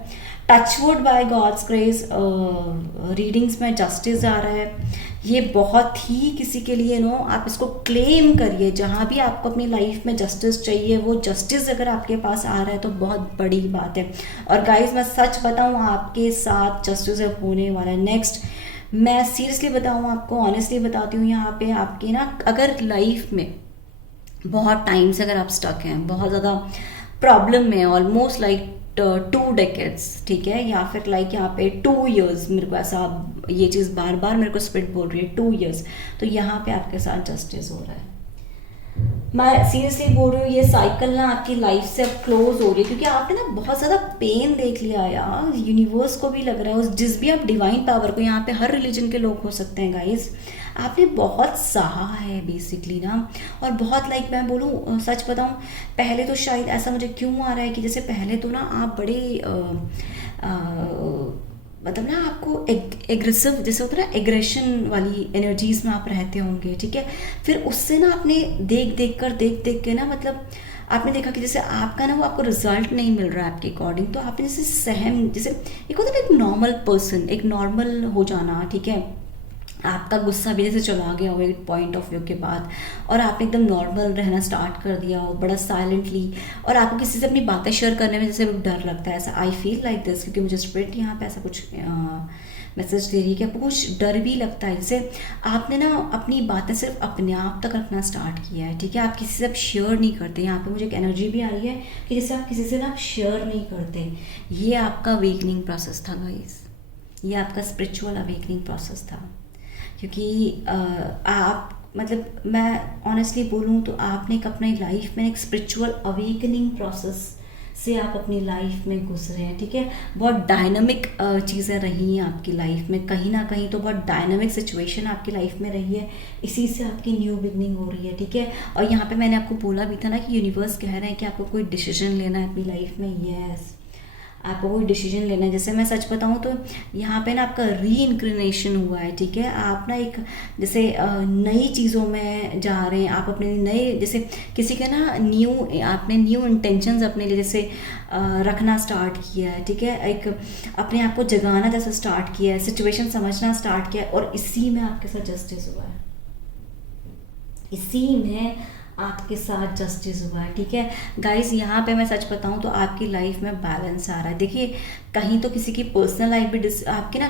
touchwood by God's grace readings में जस्टिस आ रहा है। ये बहुत ही किसी के लिए आप इसको क्लेम करिए, जहाँ भी आपको अपनी लाइफ में जस्टिस चाहिए, वो जस्टिस अगर आपके पास आ रहा है तो बहुत बड़ी बात है। और गाइस मैं सच बताऊँ, आपके साथ जस्टिस होने वाला है। नेक्स्ट मैं सीरियसली बताऊँ आपको, ऑनेस्टली बताती हूँ, यहाँ पे आपकी ना अगर लाइफ में बहुत टाइम से अगर आप स्टक हैं, बहुत ज़्यादा प्रॉब्लम में, ऑलमोस्ट लाइक 2 डेकेड्स, ठीक है, या फिर लाइक यहाँ पे 2 ईयर्स, मेरे को ऐसा ये चीज़ बार बार मेरे को स्पिरिट बोल रही है 2 ईयर्स, तो यहाँ पे आपके साथ जस्टिस हो रहा है। मैं सीरियसली बोल रही हूँ, ये साइकिल ना आपकी लाइफ से अब क्लोज हो रही है, क्योंकि आपने ना बहुत ज़्यादा पेन देख लिया यार। यूनिवर्स को भी लग रहा है, उस जिस भी आप डिवाइन पावर को, यहाँ पे हर रिलीजन के लोग हो सकते हैं गाइस, आपने बहुत सहा है बेसिकली ना। और बहुत लाइक मैं बोलूँ, सच बताऊँ, पहले तो शायद ऐसा मुझे क्यों आ रहा है कि जैसे पहले तो ना आप बड़े मतलब ना आपको एग्रेसिव, जैसे होता है ना, एग्रेशन वाली एनर्जीज में आप रहते होंगे, ठीक है। फिर उससे ना आपने देख देख के ना, मतलब आपने देखा कि जैसे आपका ना वो आपको रिजल्ट नहीं मिल रहा है आपके अकॉर्डिंग, तो आपने जैसे सहम, जैसे एक होता है एक नॉर्मल पर्सन, एक नॉर्मल हो जाना, ठीक है। आपका गुस्सा भी जैसे चला गया हो एक पॉइंट ऑफ व्यू के बाद, और आपने एकदम नॉर्मल रहना स्टार्ट कर दिया हो, बड़ा साइलेंटली, और आपको किसी से अपनी बातें शेयर करने में जैसे डर लगता है, ऐसा आई फील लाइक दिस, क्योंकि मुझे स्पिरिट यहाँ पे ऐसा कुछ मैसेज दे रही है कि आपको कुछ डर भी लगता है। जैसे आपने ना अपनी बातें सिर्फ अपने आप तक रखना स्टार्ट किया है, ठीक है। आप किसी से अब शेयर नहीं करते। यहाँ पे मुझे एक एनर्जी भी आ रही है कि जैसे आप किसी से ना शेयर नहीं करते। ये आपका अवेकनिंग प्रोसेस था गाइस, ये आपका स्पिरिचुअल अवेकनिंग प्रोसेस था, क्योंकि आप, मतलब मैं ऑनेस्टली बोलूँ तो आपने एक अपनी लाइफ में एक स्पिरिचुअल अवेकनिंग प्रोसेस से आप अपनी लाइफ में गुजरे हैं, ठीक है। बहुत डायनामिक चीज़ें रही हैं आपकी लाइफ में, कहीं ना कहीं तो बहुत डायनामिक सिचुएशन आपकी लाइफ में रही है, इसी से आपकी न्यू बिगनिंग हो रही है, ठीक है। और यहाँ पे मैंने आपको बोला भी था ना कि यूनिवर्स कह रहे हैं कि आपको कोई डिसीजन लेना है अपनी लाइफ में। यस, आपको कोई डिसीजन लेना है। जैसे मैं सच बताऊँ तो यहाँ पे ना आपका री इंक्लिनेशन हुआ है, ठीक है। आप ना एक जैसे नई चीज़ों में जा रहे हैं, आप अपने नए, जैसे किसी के ना न्यू, आपने न्यू इंटेंशंस अपने लिए जैसे रखना स्टार्ट किया है, ठीक है। एक अपने आप को जगाना जैसे स्टार्ट किया है, सिचुएशन समझना स्टार्ट किया है, और इसी में आपके साथ जस्टिस हुआ है, इसी में आपके साथ जस्टिस हुआ है, ठीक है गाइस। यहाँ पे मैं सच बताऊँ तो आपकी लाइफ में बैलेंस आ रहा है। देखिए, कहीं तो किसी की पर्सनल लाइफ भी आपकी ना,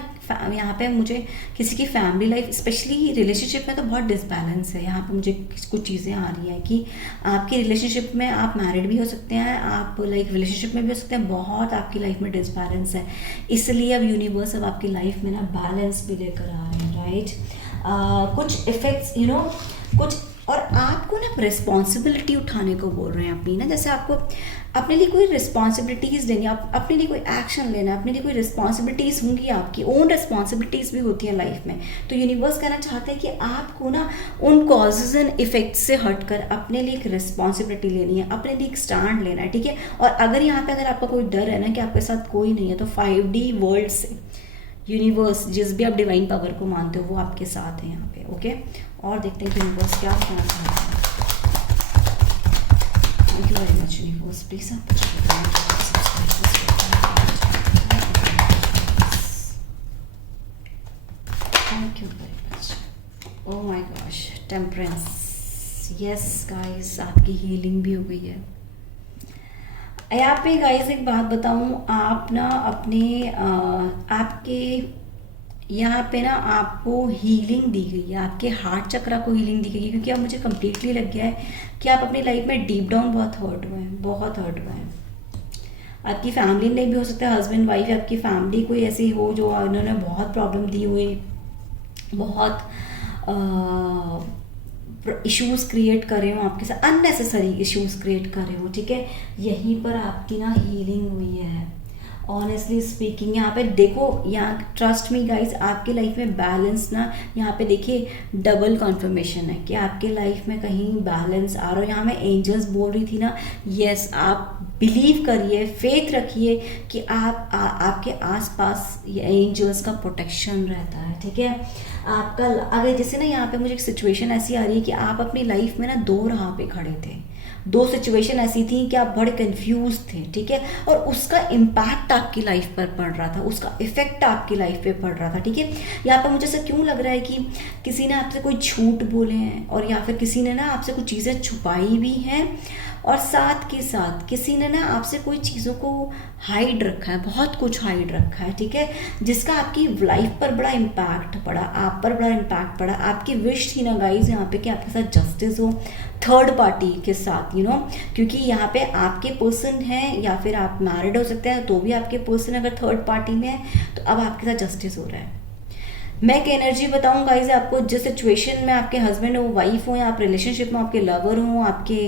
यहाँ पे मुझे किसी की फैमिली लाइफ, स्पेशली रिलेशनशिप में तो बहुत डिसबैलेंस है। यहाँ पे मुझे कुछ चीज़ें आ रही हैं कि आपकी रिलेशनशिप में, आप मैरिड भी हो सकते हैं, आप लाइक रिलेशनशिप में भी हो सकते हैं, बहुत आपकी लाइफ में डिसबैलेंस है। इसलिए अब यूनिवर्स अब आपकी लाइफ में ना बैलेंस भी लेकर आ रहे हैं, राइट। कुछ इफेक्ट्स, कुछ, और आपको ना रिस्पॉन्सिबिलिटी उठाने को बोल रहे हैं अपनी ना, जैसे आपको अपने लिए कोई रिस्पॉन्सिबिलिटीज़ लेनी, आप अपने लिए कोई एक्शन लेना, अपने लिए कोई रिस्पॉन्सिबिलिटीज़ होंगी, आपकी ओन रिस्पॉन्सिबिलिटीज़ भी होती हैं लाइफ में। तो यूनिवर्स कहना चाहते हैं कि आपको ना उन कॉजेज एंड इफेक्ट्स से हटकर अपने लिए एक रिस्पॉन्सिबिलिटी लेनी है, अपने लिए एक स्टैंड लेना है, ठीक है। और अगर यहाँ पे अगर आपका कोई डर है ना कि आपके साथ कोई नहीं है, तो 5D वर्ल्ड से यूनिवर्स, जिस भी आप डिवाइन पावर को मानते हो, वो आपके साथ है यहाँ पे, ओके। और देखते हैं कि यूनिवर्स क्या कहना चाहते हैं। Thank you very much universe, please आप कुछ बताएं। Thank you very much. Oh my gosh, temperance, yes guys, आपकी हीलिंग भी हो गई है। यहाँ पे गाइस एक बात बताऊँ, आप ना अपने आपके यहाँ पे ना आपको हीलिंग दी गई है, आपके हार्ट चक्रा को हीलिंग दी गई है, क्योंकि अब मुझे कम्प्लीटली लग गया है कि आप अपनी लाइफ में डीप डाउन बहुत हर्ट हुए हैं, बहुत हर्ट हुए हैं। आपकी फैमिली में भी हो सकता है, हस्बैंड वाइफ, आपकी फैमिली कोई ऐसी हो जो उन्होंने बहुत प्रॉब्लम दी हुई, बहुत इश्यूज क्रिएट कर रहे हो आपके साथ, अननेसेसरी इश्यूज क्रिएट कर रहे हो, ठीक है। यहीं पर आपकी ना हीलिंग हुई है, ऑनेस्टली स्पीकिंग। यहाँ पे देखो, यहाँ ट्रस्ट मी गाइस, आपकी लाइफ में बैलेंस ना, यहाँ पे देखिए डबल कॉन्फर्मेशन है कि आपके लाइफ में कहीं बैलेंस आ रहा है। यहाँ मैं एंजल्स बोल रही थी ना, यस, आप बिलीव करिए, फेथ रखिए कि आपके आसपास ये एंजल्स का प्रोटेक्शन रहता है, ठीक है। आपका अगर जैसे ना यहाँ पे मुझे एक सिचुएशन ऐसी आ रही है कि आप अपनी लाइफ में ना दो राह पे खड़े थे, दो सिचुएशन ऐसी थी कि आप बड़े कंफ्यूज थे, ठीक है। और उसका इम्पैक्ट आपकी लाइफ पर पड़ रहा था, उसका इफेक्ट आपकी लाइफ पे पड़ रहा था, ठीक है। यहाँ पर मुझे ऐसा क्यों लग रहा है कि किसी ने आपसे कोई झूठ बोले हैं, और या फिर किसी ने ना आपसे कुछ चीज़ें छुपाई भी हैं, और साथ के साथ किसी ने ना आपसे कोई चीज़ों को हाइड रखा है, बहुत कुछ हाइड रखा है, ठीक है, जिसका आपकी लाइफ पर बड़ा इम्पैक्ट पड़ा, आप पर बड़ा इम्पैक्ट पड़ा। आपकी विश थी ना गाइज यहाँ पे कि आपके साथ जस्टिस हो थर्ड पार्टी के साथ, क्योंकि यहाँ पे आपके पर्सन हैं, या फिर आप मैरिड हो सकते हैं तो भी आपके पर्सन अगर थर्ड पार्टी में है, तो अब आपके साथ जस्टिस हो रहा है। मैं एक एनर्जी बताऊँ गाइस आपको, जिस सिचुएशन में आपके हस्बैंड हो, वाइफ हो, या आप रिलेशनशिप में आपके लवर हो, आपके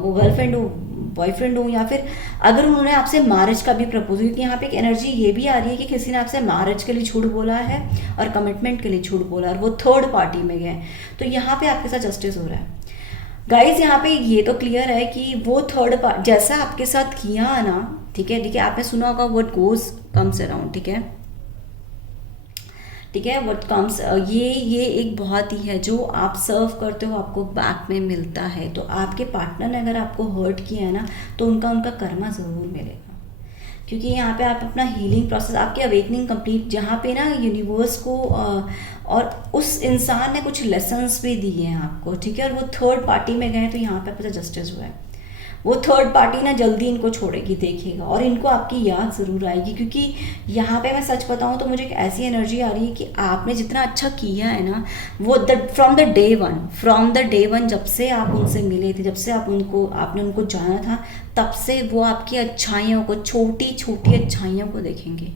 वो गर्लफ्रेंड हो, बॉयफ्रेंड हो, या फिर अगर उन्होंने आपसे मैरिज का भी प्रपोज, क्योंकि यहाँ पे एक एनर्जी ये भी आ रही है कि किसी ने आपसे मैरिज के लिए झूठ बोला है और कमिटमेंट के लिए झूठ बोला और वो थर्ड पार्टी में गए, तो यहाँ पे आपके साथ जस्टिस हो रहा है गाइज। यहाँ पे ये तो क्लियर है कि वो थर्ड पार्ट जैसा आपके साथ किया है ना, ठीक है ठीक है, आपने सुना होगा व्हाट गोज कम्स अराउंड, ठीक है ठीक है, व्हाट कम्स, ये एक बहुत ही है जो आप सर्व करते हो आपको बैक में मिलता है। तो आपके पार्टनर ने अगर आपको हर्ट किया है ना, तो उनका कर्मा ज़रूर मिलेगा, क्योंकि यहाँ पे आप अपना हीलिंग प्रोसेस, आपकी अवेकनिंग कंप्लीट, जहाँ पे ना यूनिवर्स को और उस इंसान ने कुछ लेसन्स भी दिए हैं आपको, ठीक है, और वो थर्ड पार्टी में गए, तो यहाँ पे पता जस्टिस हुआ है। वो थर्ड पार्टी ना जल्दी इनको छोड़ेगी, देखिएगा, और इनको आपकी याद ज़रूर आएगी, क्योंकि यहाँ पे मैं सच बताऊँ तो मुझे एक ऐसी एनर्जी आ रही है कि आपने जितना अच्छा किया है ना, वो फ्रॉम द डे वन जब से आप उनसे मिले थे, जब से आपने उनको जाना था, तब से वो आपकी अच्छाइयों को, छोटी छोटी अच्छाइयों को देखेंगे,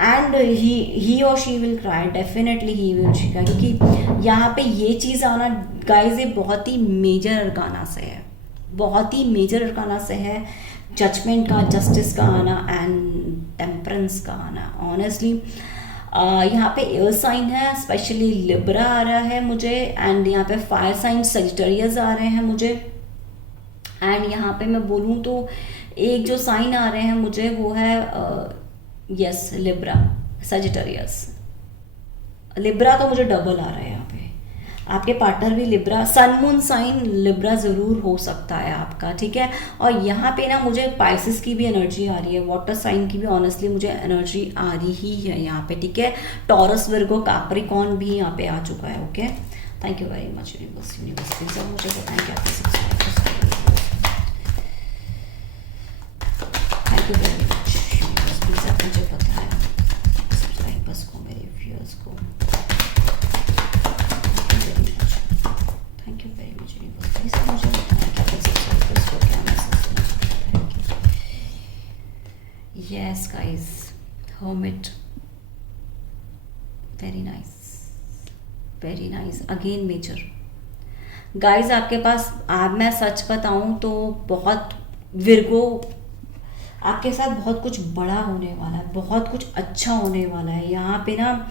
एंड ही और she will cry, definitely he will cry, क्योंकि यहाँ पे ये चीज़ आना गाइस, ये बहुत ही मेजर अरकाना से है, बहुत ही मेजर अरकाना से है, जजमेंट का, जस्टिस का आना एंड टेम्परेंस का आना। ऑनेस्टली यहाँ पे एयर साइन है, स्पेशली लिब्रा आ रहा है मुझे, एंड यहाँ पे फायर साइन सजिटेरियस आ रहे हैं मुझे, एंड यहाँ पे मैं बोलूँ तो एक जो साइन आ रहे हैं मुझे वो है यस लिब्रा, सजिटेरियस, लिब्रा तो मुझे डबल आ रहा है यहाँ पे। आपके पार्टनर भी Libra, sun moon sign Libra ज़रूर हो सकता है आपका, ठीक है। और यहाँ पे ना मुझे पाइसेस की भी एनर्जी आ रही है, वाटर साइन की भी ऑनेस्टली मुझे एनर्जी आ रही ही है यहाँ पे, ठीक है। टॉरस, विर्गो, कैप्रिकॉर्न भी यहाँ पे आ चुका है। Okay, thank you very much universe please सब मुझे बताएं क्या thank you very much universe please आप मुझे बताएं सब्सक्राइबर्स को, मेरे व्यूअर्स को, thank you very much universe please आप मुझे बताएं क्या सब्सक्राइबर्स को क्या मैसेज देना चाहते हैं। Yes guys, hermit, very nice, very nice, again major guys आपके पास। आप मैं सच बताऊं तो बहुत विर्गो आपके साथ बहुत कुछ बड़ा होने वाला है, बहुत कुछ अच्छा होने वाला है। यहाँ पे ना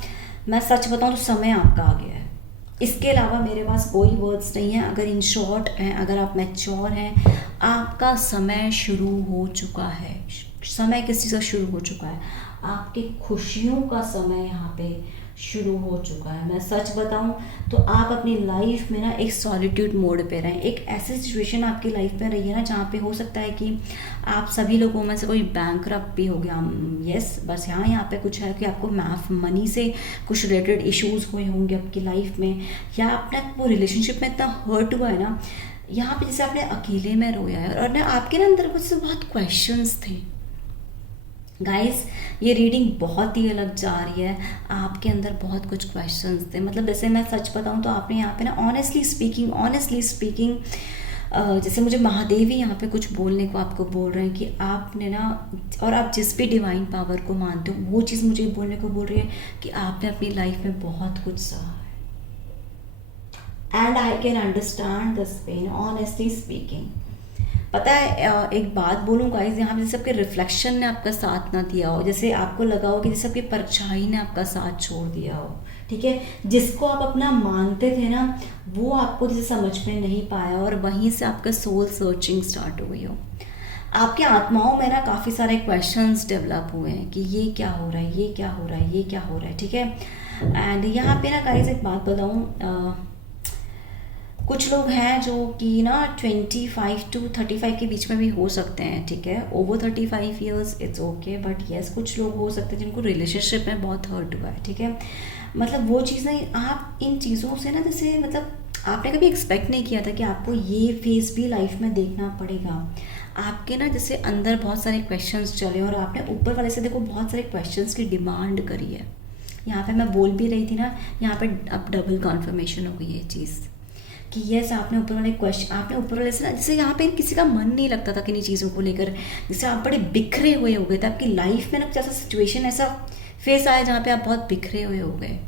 मैं सच बताऊं तो समय आपका आ गया है, इसके अलावा मेरे पास कोई वर्ड्स नहीं है। अगर इन शॉर्ट हैं, अगर आप मैच्योर हैं, आपका समय शुरू हो चुका है। समय किस चीज़ का शुरू हो चुका है? आपके खुशियों का समय यहाँ पे शुरू हो चुका है। मैं सच बताऊं तो आप अपनी लाइफ में ना एक सॉलिट्यूड मोड पे रहें। एक ऐसी सिचुएशन आपकी लाइफ में रही है ना जहाँ पे हो सकता है कि आप सभी लोगों में से कोई बैंकरप्ट भी हो गया, यस, बस यहाँ पे कुछ है कि आपको मनी से कुछ रिलेटेड इश्यूज़ हुए होंगे आपकी लाइफ में, या अपना वो रिलेशनशिप में इतना हर्ट हुआ है ना, यहाँ पे जैसे आपने अकेले में रोया है और ना आपके ना अंदर कुछ बहुत क्वेश्चंस थे। गाइस ये रीडिंग बहुत ही अलग जा रही है, आपके अंदर बहुत कुछ क्वेश्चंस थे। मतलब जैसे मैं सच बताऊं तो आपने यहाँ पे ना ऑनेस्टली स्पीकिंग जैसे मुझे महादेव ही यहाँ पे कुछ बोलने को आपको बोल रहे हैं कि आपने ना, और आप जिस भी डिवाइन पावर को मानते हो वो चीज़ मुझे बोलने को बोल रही है कि आपने अपनी लाइफ में बहुत कुछ सहा है, and I can understand this pain, honestly speaking. पता है एक बात बोलूँ गाइस, यहाँ पे जैसे आपके रिफ्लेक्शन ने आपका साथ ना दिया हो, जैसे आपको लगा हो कि जैसे आपकी परछाई ने आपका साथ छोड़ दिया हो, ठीक है, जिसको आप अपना मानते थे ना वो आपको जैसे समझ में नहीं पाया, और वहीं से आपका सोल सर्चिंग स्टार्ट हो गई हो। आपके आत्माओं में ना काफ़ी सारे क्वेश्चंस डेवलप हुए हैं कि ये क्या हो रहा है, ये क्या हो रहा है, ये क्या हो रहा है, ठीक है। एंड यहाँ पे ना गाइस एक बात बताऊँ, कुछ लोग हैं जो कि ना 25 to 35 के बीच में भी हो सकते हैं, ठीक है, over 35 years it's okay, but yes कुछ लोग हो सकते हैं जिनको रिलेशनशिप में बहुत हर्ट हुआ है, ठीक है। मतलब वो चीज़ नहीं, आप इन चीज़ों से ना जैसे मतलब आपने कभी एक्सपेक्ट नहीं किया था कि आपको ये फेस भी लाइफ में देखना पड़ेगा। आपके ना जैसे अंदर बहुत सारे क्वेश्चंस चले और आपने ऊपर वाले से देखो बहुत सारे क्वेश्चंस की डिमांड करी है। यहाँ पे मैं बोल भी रही थी ना, यहाँ पे अब डबल कन्फर्मेशन हो गई है चीज़ कि यस आपने ऊपर वाले से ना जैसे यहाँ पे किसी का मन नहीं लगता था किन्हीं चीज़ों को लेकर, जैसे आप बड़े बिखरे हुए हो गए थे। आपकी लाइफ में ना कुछ ऐसा सिचुएशन, ऐसा फेस आया जहाँ पे आप बहुत बिखरे हुए हो गए,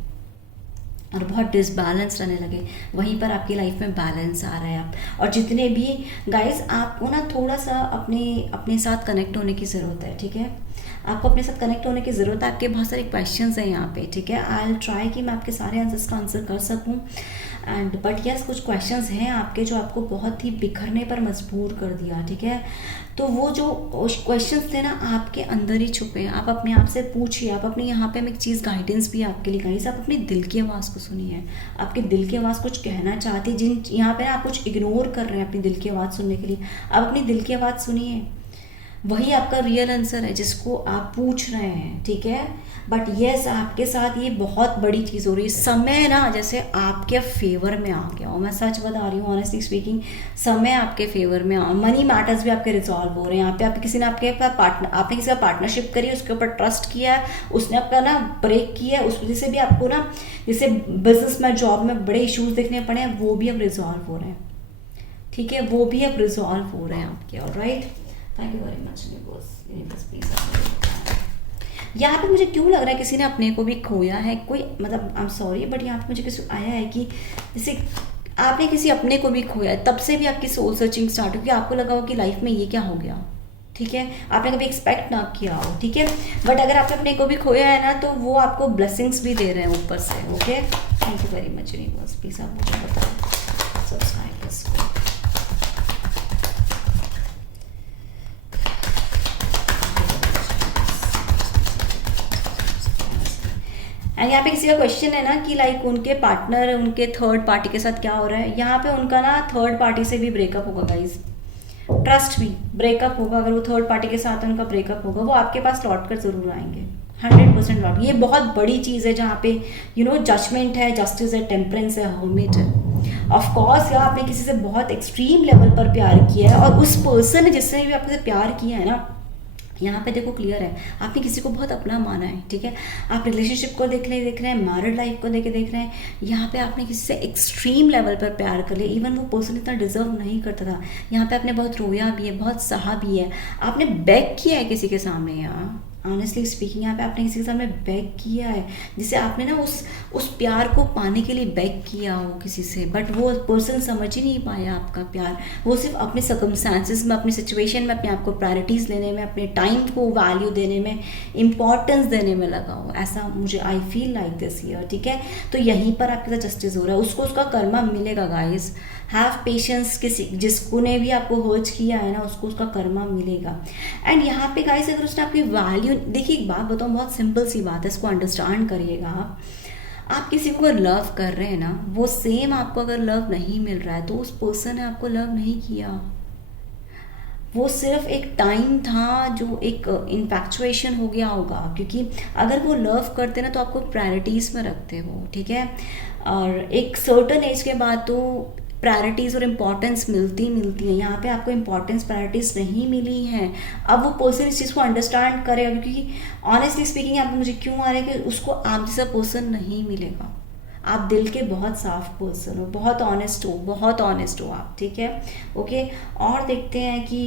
और बहुत डिसबैलेंस रहने लगे, वहीं पर आपकी लाइफ में बैलेंस आ रहा है। आप और जितने भी गाइस, आपको ना थोड़ा सा अपने अपने साथ कनेक्ट होने की ज़रूरत है, ठीक है। आपको अपने साथ कनेक्ट होने की ज़रूरत है। आपके बहुत सारे क्वेश्चंस हैं यहाँ पे, ठीक है। आई विल ट्राई कि मैं आपके सारे आंसर्स का आंसर कर सकूँ एंड बट यस, कुछ क्वेश्चंस हैं आपके जो आपको बहुत ही बिखरने पर मजबूर कर दिया, ठीक है। तो वो जो क्वेश्चंस थे ना, आपके अंदर ही छुपे हैं। आप अपने आप से पूछिए। आप अपने यहाँ पे हम एक चीज़ गाइडेंस भी आपके लिए गाइस, आप अपने दिल की आवाज़ को सुनिए। आपके दिल की आवाज़ कुछ कहना चाहती है, जिन यहाँ पे ना आप कुछ इग्नोर कर रहे हैं अपनी दिल की आवाज़ सुनने के लिए, आप अपनी दिल की आवाज़ सुनिए। वही आपका रियल आंसर है जिसको आप पूछ रहे हैं, ठीक है। बट येस, आपके साथ ये बहुत बड़ी चीज़ हो रही है। समय ना जैसे आपके फेवर में आ गया हो, मैं सच बता रही हूँ, ऑनेस्टली स्पीकिंग, समय आपके फेवर में आ, मनी मैटर्स भी आपके रिजॉल्व हो रहे हैं। यहाँ पे आप किसी ने आपके पार्टनर, आपने किसी का पार्टनरशिप करी, उसके ऊपर ट्रस्ट किया है, उसने आपका ना ब्रेक किया है, उस वजह से भी आपको ना जैसे बिजनेस में, जॉब में बड़े इश्यूज देखने पड़े हैं, वो भी अब रिजॉल्व हो रहे हैं, ठीक है। वो भी अब रिजॉल्व हो रहे हैं आपके। Alright, thank you very much universe, please. यहाँ पे मुझे क्यों लग रहा है किसी ने अपने को भी खोया है, कोई मतलब आई एम सॉरी बट यहाँ पे मुझे किसी आया है कि जैसे आपने किसी अपने को भी खोया है, तब से भी आपकी सोल सर्चिंग स्टार्ट होगी। आपको लगा हो कि लाइफ में ये क्या हो गया, ठीक है। आपने कभी एक्सपेक्ट ना किया हो, ठीक है। बट अगर आपने अपने को भी खोया है ना, तो वो आपको ब्लेसिंग्स भी दे रहे हैं ऊपर से। Okay, thank you very much universe, please आप मुझे बताओ सब्सक्राइब इसको। एंड यहाँ पे किसी का क्वेश्चन है ना कि लाइक उनके पार्टनर, उनके थर्ड पार्टी के साथ क्या हो रहा है। यहाँ पे उनका ना थर्ड पार्टी से भी ब्रेकअप होगा गाइज, ट्रस्ट भी ब्रेकअप होगा। अगर वो थर्ड पार्टी के साथ उनका ब्रेकअप होगा, वो आपके पास लौट कर जरूर आएंगे, 100% लौट। ये बहुत बड़ी चीज़ है जहाँ पे जजमेंट है, जस्टिस है, टेम्परेंस है, हर्मिट है। ऑफ कोर्स यार, आपने किसी से बहुत एक्सट्रीम लेवल पर प्यार किया है, और उस पर्सन ने जिसने भी आपसे प्यार किया है ना, यहाँ पे देखो क्लियर है, आपने किसी को बहुत अपना माना है, ठीक है। आप रिलेशनशिप को देख रहे हैं, मैरिड लाइफ को देख रहे हैं, यहाँ पे आपने किसी से एक्सट्रीम लेवल पर प्यार कर लिया। इवन वो पर्सन इतना डिजर्व नहीं करता था। यहाँ पे आपने बहुत रोया भी है, बहुत सहा भी है, आपने बेग किया है किसी के सामने यार, ऑनेस्टली स्पीकिंग। यहाँ पे आपने किसी के सामने बेग किया है, जिसे आपने ना उस प्यार को पाने के लिए बेग किया हो किसी से, बट वो पर्सन समझ ही नहीं पाया आपका प्यार। वो सिर्फ अपने सर्कमस्टांसिस में, अपनी सिचुएशन में, अपने आप को प्रायोरिटीज़ लेने में, अपने टाइम को वैल्यू देने में, इम्पॉर्टेंस देने में लगा हो। ऐसा मुझे I feel like this year, ठीक है। तो यहीं पर आपके साथ जस्टिस हो रहा है। उसको उसका कर्मा मिलेगा गाइस, हैव पेशेंस। किसी जिसको ने भी आपको हर्ट किया है ना, उसको उसका कर्मा मिलेगा। एंड यहाँ पे गाइस, अगर उसने आपकी वैल्यू, देखिए एक बात बताऊँ, बहुत सिंपल सी बात है, इसको अंडरस्टैंड करिएगा। आप किसी को अगर लव कर रहे हैं ना, वो सेम आपको अगर लव नहीं मिल रहा है, तो उस पर्सन ने आपको लव नहीं किया। वो सिर्फ एक टाइम था, जो एक इन्फैक्चुएशन हो गया होगा। क्योंकि अगर वो लव करते ना, तो आपको प्रायोरिटीज़ में रखते वो, ठीक है। और एक सर्टन एज के बाद तो प्रायोरिटीज़ और इम्पॉर्टेंस मिलती है। यहाँ पे आपको इम्पॉर्टेंस, प्रायोरिटीज़ नहीं मिली हैं। अब वो पर्सन इस चीज़ को अंडरस्टैंड करेगा, क्योंकि ऑनेस्टली स्पीकिंग यहाँ पे मुझे क्यों आ रहा है कि उसको आप जैसा पर्सन नहीं मिलेगा। आप दिल के बहुत साफ पर्सन हो, बहुत ऑनेस्ट हो आप, ठीक है। ओके, और देखते हैं कि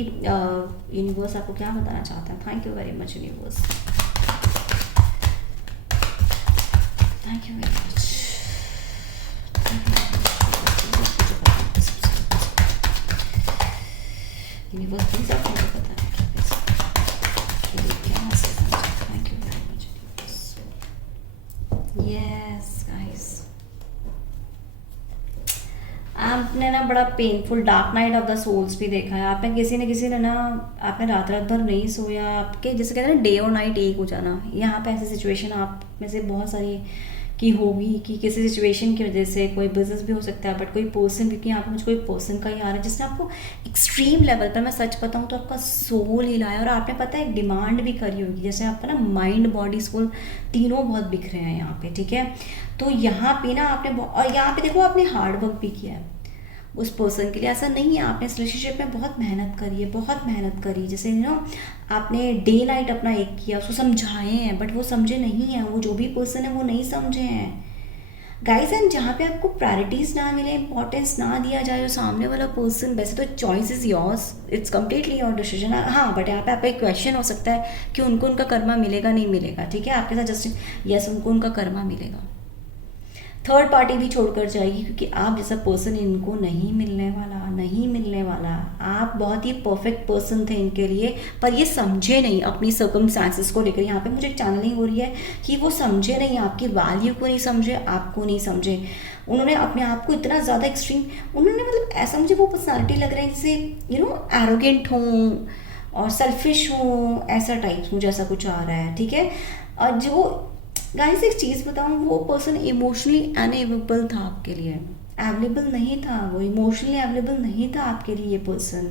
यूनिवर्स आपको क्या बताना चाहता है। Thank you very much universe, thank you very much. Universe please आप मुझे बताएं क्या message. Thank you very much universe. Yes guys, आपने ना बड़ा painful dark night of the souls भी देखा है। आपने किसी ने ना, आपने रात भर नहीं सोया, आपके जैसे कहते हैं ना डे और नाइट एक हो जाना। यहाँ पे ऐसी सिचुएशन आप में से बहुत सारी की होगी कि किसी सिचुएशन की वजह से, कोई बिजनेस भी हो सकता है, बट कोई पर्सन, क्योंकि यहाँ पे मुझे कोई पर्सन का ही आ रहा है जिसने आपको एक्सट्रीम लेवल पर, मैं सच बताऊँ तो आपका सोल हिलाया। और आपने पता है डिमांड भी करी होगी, जैसे आपका ना माइंड, बॉडी, सोल तीनों बहुत बिखरे हैं यहाँ पे, ठीक है। तो यहाँ पे ना आपने, और यहाँ पे देखो आपने हार्ड वर्क भी किया है उस पर्सन के लिए। ऐसा नहीं है, आपने इस रिलेशनशिप में बहुत मेहनत करी है, बहुत मेहनत करी। जैसे आपने डे नाइट अपना एक किया, उसको समझाए हैं, बट वो समझे नहीं हैं। वो जो भी पर्सन है वो नहीं समझे हैं गाइस। एंड जहाँ पे आपको प्रायोरिटीज़ ना मिले, इंपॉर्टेंस ना दिया जाए, सामने वाला पर्सन, वैसे तो choice is yours, it's completely your decision. हाँ, बट यहाँ पे आपका एक क्वेश्चन हो सकता है कि उनको उनका कर्मा मिलेगा नहीं मिलेगा, ठीक है। आपके साथ जस्ट यस, उनको उनका कर्मा मिलेगा। थर्ड पार्टी भी छोड़कर जाएगी, क्योंकि आप जैसा पर्सन इनको नहीं मिलने वाला, नहीं मिलने वाला। आप बहुत ही परफेक्ट पर्सन थे इनके लिए, पर ये समझे नहीं अपनी सर्कमस्टांसेस को लेकर। यहाँ पे मुझे एक चैनलिंग हो रही है कि वो समझे नहीं, आपकी वैल्यू को नहीं समझे, आपको नहीं समझे। उन्होंने अपने आप को इतना ज़्यादा एक्सट्रीम, उन्होंने मतलब ऐसा मुझे वो पर्सनालिटी लग रहा है जैसे एरोगेंट हूँ और सेल्फिश हूँ, ऐसा टाइप मुझे ऐसा कुछ आ रहा है, ठीक है। और जो गाइस एक चीज़ बताऊँ, वो पर्सन इमोशनली अनएवेलेबल था आपके लिए, अवेलेबल नहीं था, वो इमोशनली अवेलेबल नहीं था आपके लिए ये पर्सन।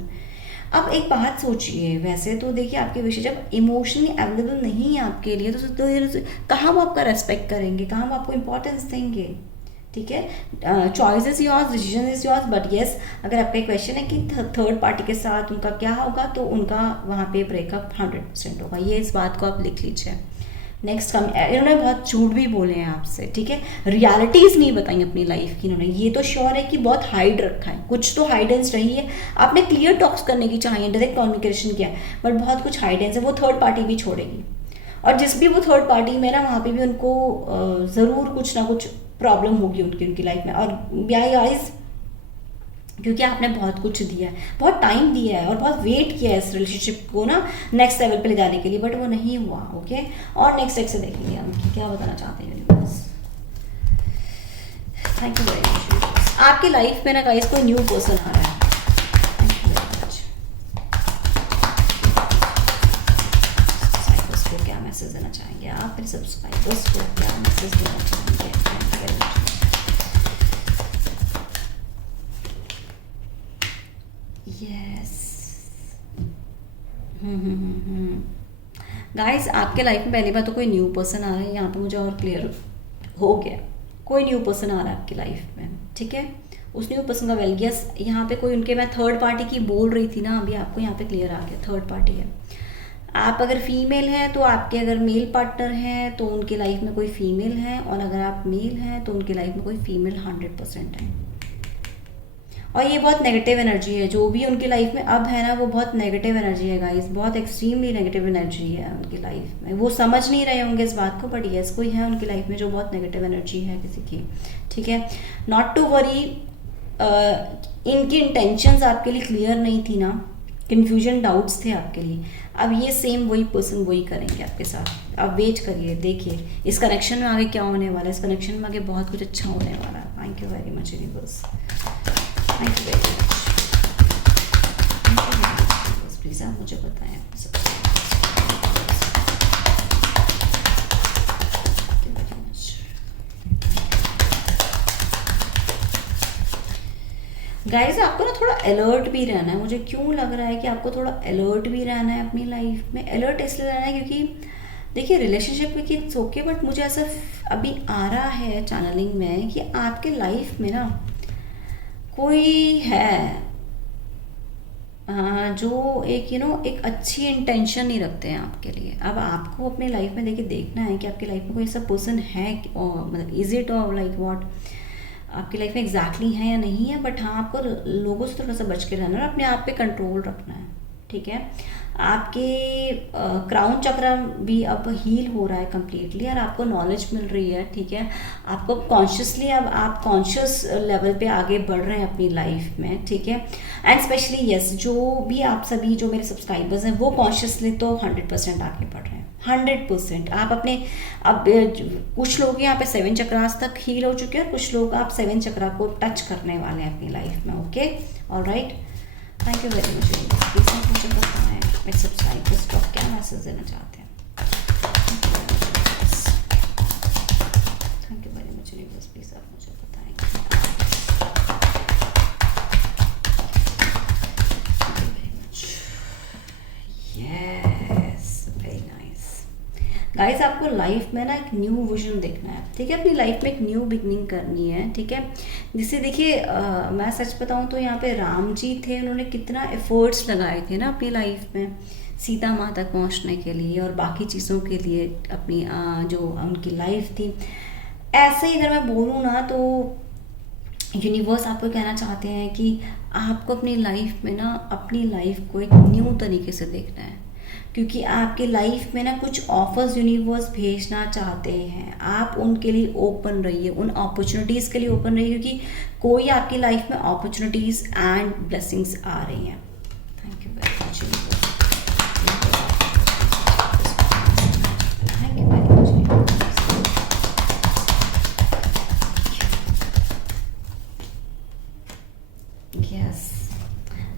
अब एक बात सोचिए, वैसे तो देखिए आपके विषय जब इमोशनली अवेलेबल नहीं है आपके लिए तो कहाँ वो आपका रेस्पेक्ट करेंगे, कहाँ वो आपको इम्पोर्टेंस देंगे, ठीक है। Choice is yours, decision is yours, but yes अगर आपका एक क्वेश्चन है कि थर्ड पार्टी के साथ उनका क्या होगा, तो उनका वहाँ पे ब्रेकअप 100% होगा। ये इस बात को आप लिख लीजिए। नेक्स्ट इन्होंने बहुत झूठ भी बोले हैं आपसे, ठीक है। रियलिटीज़ नहीं बताई अपनी लाइफ की इन्होंने, ये तो श्योर है कि बहुत हाइड रखा है, कुछ तो हाइडेंस रही है। आपने क्लियर टॉक्स करने की चाहिए, डायरेक्ट कम्युनिकेशन किया, बट बहुत कुछ हाइडेंस है। वो थर्ड पार्टी भी छोड़ेगी, और जिस भी वो थर्ड पार्टी में ना, वहाँ पे भी उनको ज़रूर कुछ ना कुछ प्रॉब्लम होगी उनकी लाइफ में। और गाइस क्योंकि आपने बहुत कुछ दिया है, बहुत टाइम दिया है और बहुत वेट किया है इस रिलेशनशिप को ना नेक्स्ट लेवल पे ले जाने के लिए, बट वो नहीं हुआ, ओके। और नेक्स्ट एक से देखेंगे हम कि क्या बताना चाहते हैं universe. Thank you very much. आपकी लाइफ में ना गाइस कोई न्यू पर्सन आ रहा है। Thank you very much. Subscribers को क्या मैसेज देना चाहेंगे आप, फिर सब्सक्राइबर्स को क्या मैसेज देना चाहेंगे? Thank you very much. Yes guys, आपके लाइफ में पहली बार तो कोई न्यू पर्सन आ रहा है, यहाँ पे मुझे और क्लियर हो गया। कोई न्यू पर्सन आ रहा है आपकी लाइफ में, ठीक है। उस न्यू पर्सन का वेल यस, यहाँ पे कोई उनके, मैं थर्ड पार्टी की बोल रही थी ना अभी, आपको यहाँ पे क्लियर आ गया, थर्ड पार्टी है। आप अगर फीमेल हैं तो आपके अगर मेल पार्टनर हैं तो उनकी लाइफ में कोई फीमेल है, और अगर आप मेल हैं तो उनकी लाइफ में कोई फीमेल 100% है। और ये बहुत नेगेटिव एनर्जी है, जो भी उनकी लाइफ में अब है ना, वो बहुत नेगेटिव एनर्जी है गाइस, बहुत एक्सट्रीमली नेगेटिव एनर्जी है उनकी लाइफ में। वो समझ नहीं रहे होंगे इस बात को, बट यस कोई है उनकी लाइफ में जो बहुत नेगेटिव एनर्जी है किसी की, ठीक है। नॉट टू वरी, इनकी इंटेंशंस आपके लिए क्लियर नहीं थी ना, कन्फ्यूजन डाउट्स थे आपके लिए। अब ये सेम वही पर्सन वही करेंगे आपके साथ। अब वेट करिए, देखिए इस कनेक्शन में आगे क्या होने वाला है, इस कनेक्शन में आगे बहुत कुछ अच्छा होने वाला है। Thank you very much universe, thank you very much, please आप मुझे बताएं। गाइस आपको ना थोड़ा अलर्ट भी रहना है, मुझे क्यों लग रहा है कि आपको थोड़ा अलर्ट भी रहना है अपनी लाइफ में। अलर्ट इसलिए रहना है क्योंकि देखिए रिलेशनशिप में कि इट्स ओके, बट मुझे ऐसा अभी आ रहा है चैनलिंग में कि आपके लाइफ में ना कोई है जो एक एक अच्छी इंटेंशन नहीं रखते हैं आपके लिए। अब आपको अपने लाइफ में देखिए देखना है कि आपकी लाइफ में कोई ऐसा पर्सन है, मतलब इज इट और लाइक व्हाट आपकी लाइफ में एग्जैक्टली है या नहीं है। बट हाँ, आपको लोगों से थोड़ा सा बच के रहना है और अपने आप पे कंट्रोल रखना है, ठीक है। आपके क्राउन चक्र भी अब हील हो रहा है कम्प्लीटली और आपको नॉलेज मिल रही है, ठीक है। आपको कॉन्शियसली अब आप कॉन्शियस लेवल पे आगे बढ़ रहे हैं अपनी लाइफ में, ठीक है। एंड स्पेशली यस, जो भी आप सभी जो मेरे सब्सक्राइबर्स हैं वो कॉन्शियसली तो 100% आगे बढ़ रहे हैं, 100%। आप अपने अब कुछ लोग यहाँ पे 7 चक्रास तक हील हो चुके हैं और कुछ लोग आप 7 चक्रा को टच करने वाले हैं अपनी लाइफ में, okay. Alright, thank you very much. Please आप मुझे बताएं मेरे सब्सक्राइबर्स को क्या मैसेज देना चाहते हैं। Thank you very much universe, please आप मुझे बताएं। Thank you very much. Yes, very nice. Guys आपको लाइफ में ना एक न्यू विजन देखना है, ठीक है। अपनी लाइफ में एक न्यू बिगनिंग करनी है, ठीक है। जिससे देखिए मैं सच बताऊं तो यहाँ पे राम जी थे, उन्होंने कितना एफर्ट्स लगाए थे ना अपनी लाइफ में सीता माँ तक पहुँचने के लिए और बाकी चीज़ों के लिए, अपनी जो उनकी लाइफ थी। ऐसे ही अगर मैं बोलूँ ना तो यूनिवर्स आपको कहना चाहते हैं कि आपको अपनी लाइफ में ना अपनी लाइफ को एक न्यू तरीके से देखना है। क्योंकि आपकी लाइफ में ना कुछ ऑफर्स यूनिवर्स भेजना चाहते हैं। आप उनके लिए ओपन रहिए, उन अपॉर्चुनिटीज़ के लिए ओपन रहिए, क्योंकि कोई आपकी लाइफ में अपॉर्चुनिटीज़ एंड ब्लेसिंग्स आ रही हैं। Thank you very much universe. Thank you very much universe. Yes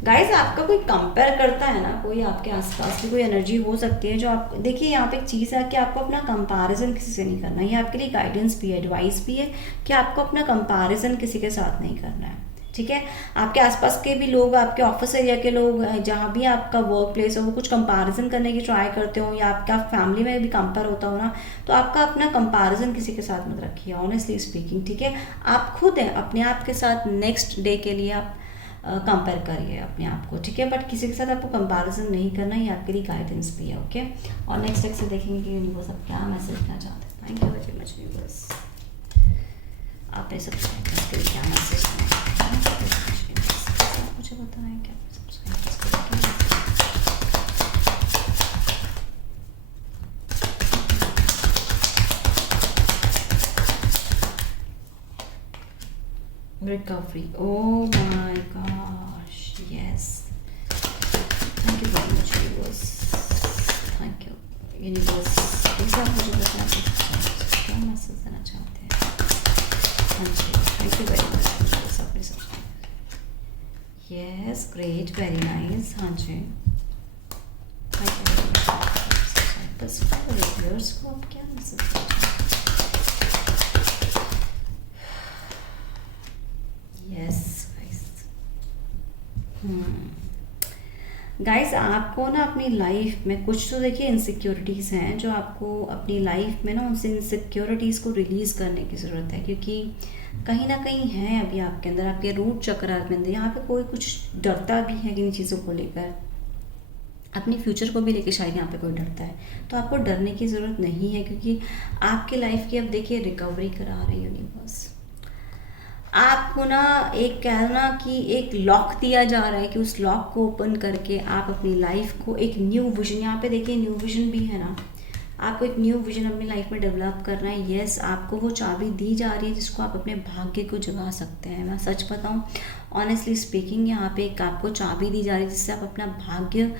guys, आपका कोई कंपेयर करता है ना, कोई आपके आसपास की कोई एनर्जी हो सकती है जो आप देखिए, यहाँ पे एक चीज़ है कि आपको अपना कंपैरिजन किसी से नहीं करना है। ये आपके लिए गाइडेंस भी है, एडवाइस भी है कि आपको अपना कंपैरिजन किसी के साथ नहीं करना है, ठीक है। आपके आसपास के भी लोग, आपके ऑफिस एरिया के लोग, जहाँ भी आपका वर्क प्लेस हो, वो कुछ कंपैरिजन करने की ट्राई करते हो, या आपका फैमिली में भी कंपेयर होता हो ना, तो आपका अपना कंपैरिजन किसी के साथ मत रखिए, ऑनेस्टली स्पीकिंग, ठीक है। आप खुद हैं अपने आप के साथ, नेक्स्ट डे के लिए आप कंपेयर करिए अपने आप को, ठीक है। बट किसी के साथ आपको कंपैरिजन नहीं करना, ये आपके लिए गाइडेंस भी है, ओके। और नेक्स्ट से देखेंगे कि यूनिवर्स आप क्या मैसेज देना चाहते हैं। Thank you very much universe, आपने सब्सक्राइब करके लिए क्या मैसेज देना है मुझे बताएं, क्या subscribe recovery. Oh my gosh, yes. Thank you very much universe. Thank you universe. Please आप मुझे बताना क्या मैसेज देना चाहते हैं। हाँ जी, thank you very much universe, आपने सब। Yes, great, very nice. हाँ जी, थैंक यू वेरी मच। बस रिव्यूअर्स को आप क्या मैसेज देना चाहते हैं। गाइस, आपको ना अपनी लाइफ में कुछ तो देखिए इनसिक्योरिटीज़ हैं जो आपको अपनी लाइफ में ना उन इनसिक्योरिटीज़ को रिलीज़ करने की ज़रूरत है, क्योंकि कहीं ना कहीं है अभी आपके अंदर, आपके रूट चक्र के अंदर यहाँ पे कोई कुछ डरता भी है किन चीज़ों को लेकर, अपनी फ्यूचर को भी लेकर शायद यहाँ पे कोई डरता है। तो आपको डरने की ज़रूरत नहीं है, क्योंकि आपकी लाइफ की अब देखिए रिकवरी करा रही यूनिवर्स। आपको ना एक कहना कि एक लॉक दिया जा रहा है कि उस लॉक को ओपन करके आप अपनी लाइफ को एक न्यू विजन, यहाँ पे देखिए न्यू विजन भी है ना, आपको एक न्यू विजन अपनी लाइफ में डेवलप करना है। यस, आपको वो चाबी दी जा रही है जिसको आप अपने भाग्य को जगा सकते हैं। मैं सच बताऊँ, ऑनेस्टली स्पीकिंग, यहाँ पे एक आपको चाबी दी जा रही है जिससे आप अपना भाग्य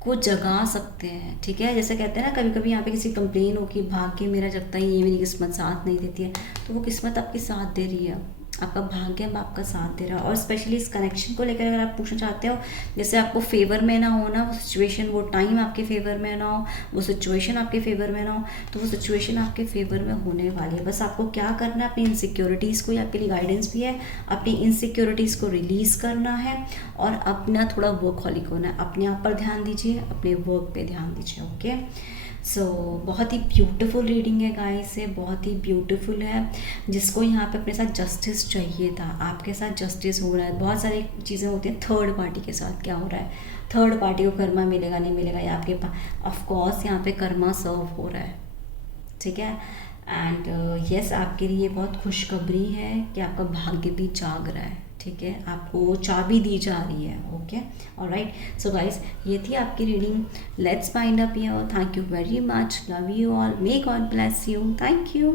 को जगा सकते हैं, ठीक है। जैसे कहते हैं ना, कभी कभी यहाँ पे किसी कंप्लेन हो कि भाग्य मेरा जगता है, ये मेरी किस्मत साथ नहीं देती है, तो वो किस्मत आपके साथ दे रही है, आपका भाग्य अब आपका साथ दे रहा है। और स्पेशली इस कनेक्शन को लेकर अगर आप पूछना चाहते हो, जैसे आपको फेवर में ना हो ना वो सिचुएशन, वो टाइम आपके फेवर में ना हो, वो सिचुएशन आपके फेवर में ना हो, तो वो सिचुएशन आपके फेवर में होने वाली है। बस आपको क्या करना है, अपनी इनसिक्योरिटीज़ को, आपके लिए गाइडेंस भी है, अपनी इनसिक्योरिटीज़ को रिलीज़ करना है और अपना थोड़ा वर्कहॉलिक होना है। अपने आप पर ध्यान दीजिए, अपने वर्क पे ध्यान दीजिए, ओके। सो बहुत ही ब्यूटीफुल रीडिंग है गाइस, ये बहुत ही ब्यूटीफुल है। जिसको यहाँ पे अपने साथ जस्टिस चाहिए था, आपके साथ जस्टिस हो रहा है। बहुत सारी चीज़ें होती हैं, थर्ड पार्टी के साथ क्या हो रहा है, थर्ड पार्टी को कर्मा मिलेगा नहीं मिलेगा, या आपके पास ऑफकोर्स यहाँ पे कर्मा सर्व हो रहा है, ठीक है। एंड यस, आपके लिए बहुत खुशखबरी है कि आपका भाग्य भी जाग रहा है, ठीक है। आपको चाबी दी जा रही है, ओके। ऑलराइट, सो गाइस, ये थी आपकी reading. Let's find up here. Thank you very much, love you all, may God bless you, thank you.